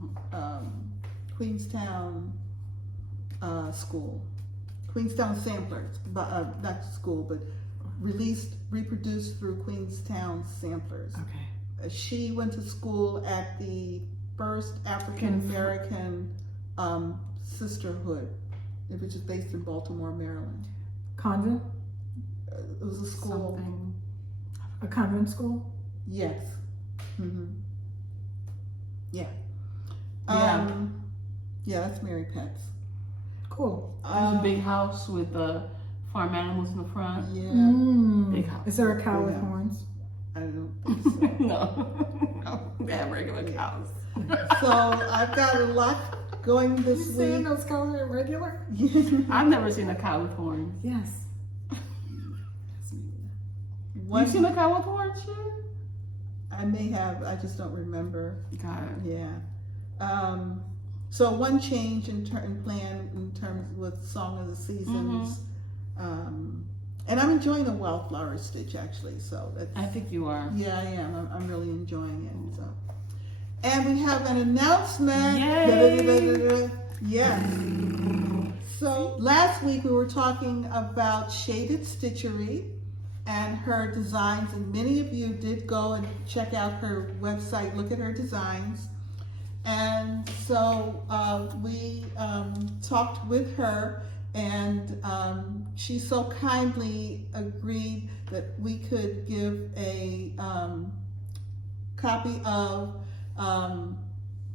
school. Queenstown Samplers, not school, but reproduced through Queenstown Samplers. Okay. She went to school at the first African American sisterhood, which is based in Baltimore, Maryland. Convent? It was a school. Something. A convent school? Yes. Yeah. Yeah, that's Mary Pets. Cool. There's a big house with farm animals in the front. Yeah. Big house. Is there a cow with horns? I don't think so. No, they have regular cows. So I've got a lot going this Saying week. those cows are regular? I've never seen a cow with horns. Yes. You seen a cow with horns, Shelia? I may have, I just don't remember. Got it. Yeah. So one change in plan in terms with Song of the Seasons. And I'm enjoying the Wildflower stitch actually. So that's, I think you are. yeah, I am. I'm really enjoying it. So, and we have an announcement. Yay! Yes. So last week we were talking about Shaded Stitchery and her designs, and many of you did go and check out her website, look at her designs. And so we talked with her, and she so kindly agreed that we could give a copy of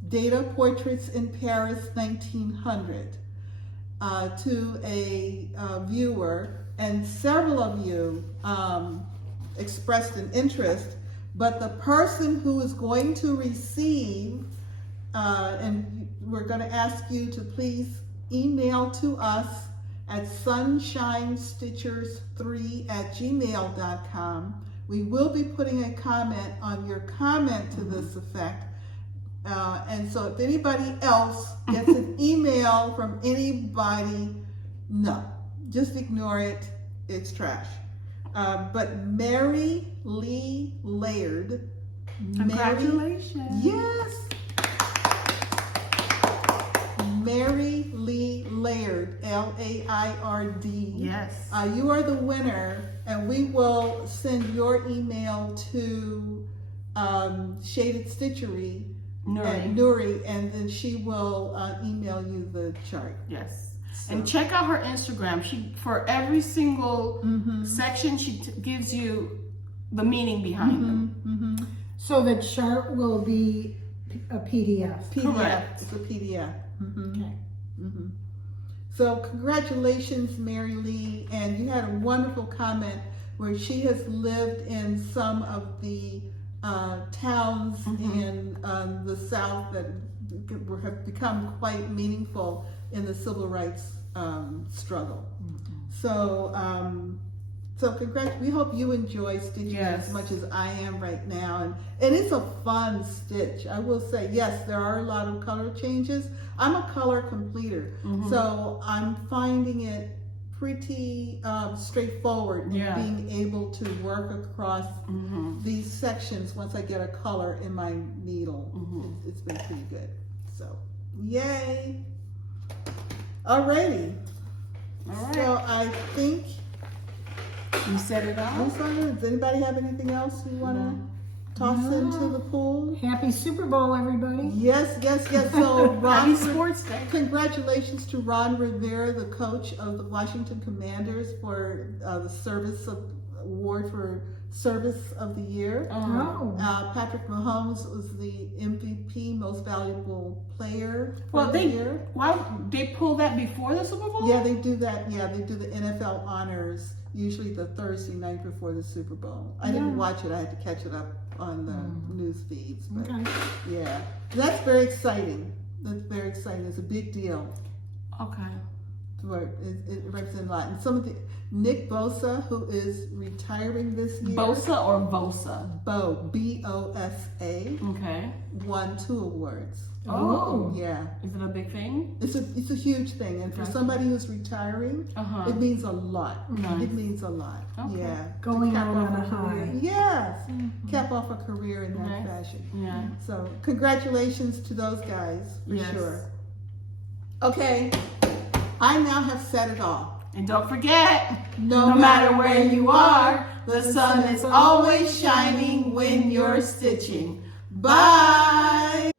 Data Portraits in Paris 1900 to a viewer, and several of you expressed an interest, but the person who is going to receive, and we're going to ask you to please email to us at sunshinestitchers3@gmail.com. We will be putting a comment on your comment to this effect. And so if anybody else gets an email from anybody, no, just ignore it. It's trash. But Mary Lee Laird. Congratulations. Yes. Mary Lee Laird, Laird. Yes. You are the winner, and we will send your email to Shaded Stitchery at Nuri, and then she will email you the chart. Yes. So. And check out her Instagram. She, for every single section, she gives you the meaning behind them. So the chart will be a PDF. Correct. It's a PDF. Okay. So congratulations, Mary Lee, and you had a wonderful comment where she has lived in some of the towns in the South that have become quite meaningful in the civil rights struggle. So, we hope you enjoy stitching as much as I am right now, and it's a fun stitch. I will say, yes, there are a lot of color changes. I'm a color completer, so I'm finding it pretty straightforward in being able to work across these sections once I get a color in my needle. It's been pretty good. So, yay! Alrighty. All right. So I think You said it all. does anybody have anything else you want to toss into the pool? Happy Super Bowl, everybody. Yes. So Happy Ron, Sports Day. congratulations to Ron Rivera, the coach of the Washington Commanders, for the award for Service of the Year. Patrick Mahomes was the MVP, Most Valuable Player for the year. Why they pull that before the Super Bowl? Yeah, they do that. Yeah, they do the NFL honors usually the Thursday night before the Super Bowl. I didn't watch it. I had to catch it up on the news feeds. But yeah, that's very exciting. It's a big deal. Okay. It represents a lot. And some of the Nick Bosa, who is retiring this year. Bosa or Bosa? B-O-S-A. Okay. Won 2 awards. Oh. Yeah. Is it a big thing? It's a huge thing, and for somebody who's retiring, it means a lot. It means a lot. Okay. Yeah. Going out on a high. Yes. Cap off a career in that fashion. Yeah. So congratulations to those guys for sure. Okay. I now have said it all. And don't forget, No matter where you are, the sun is always shining when you're stitching. Bye!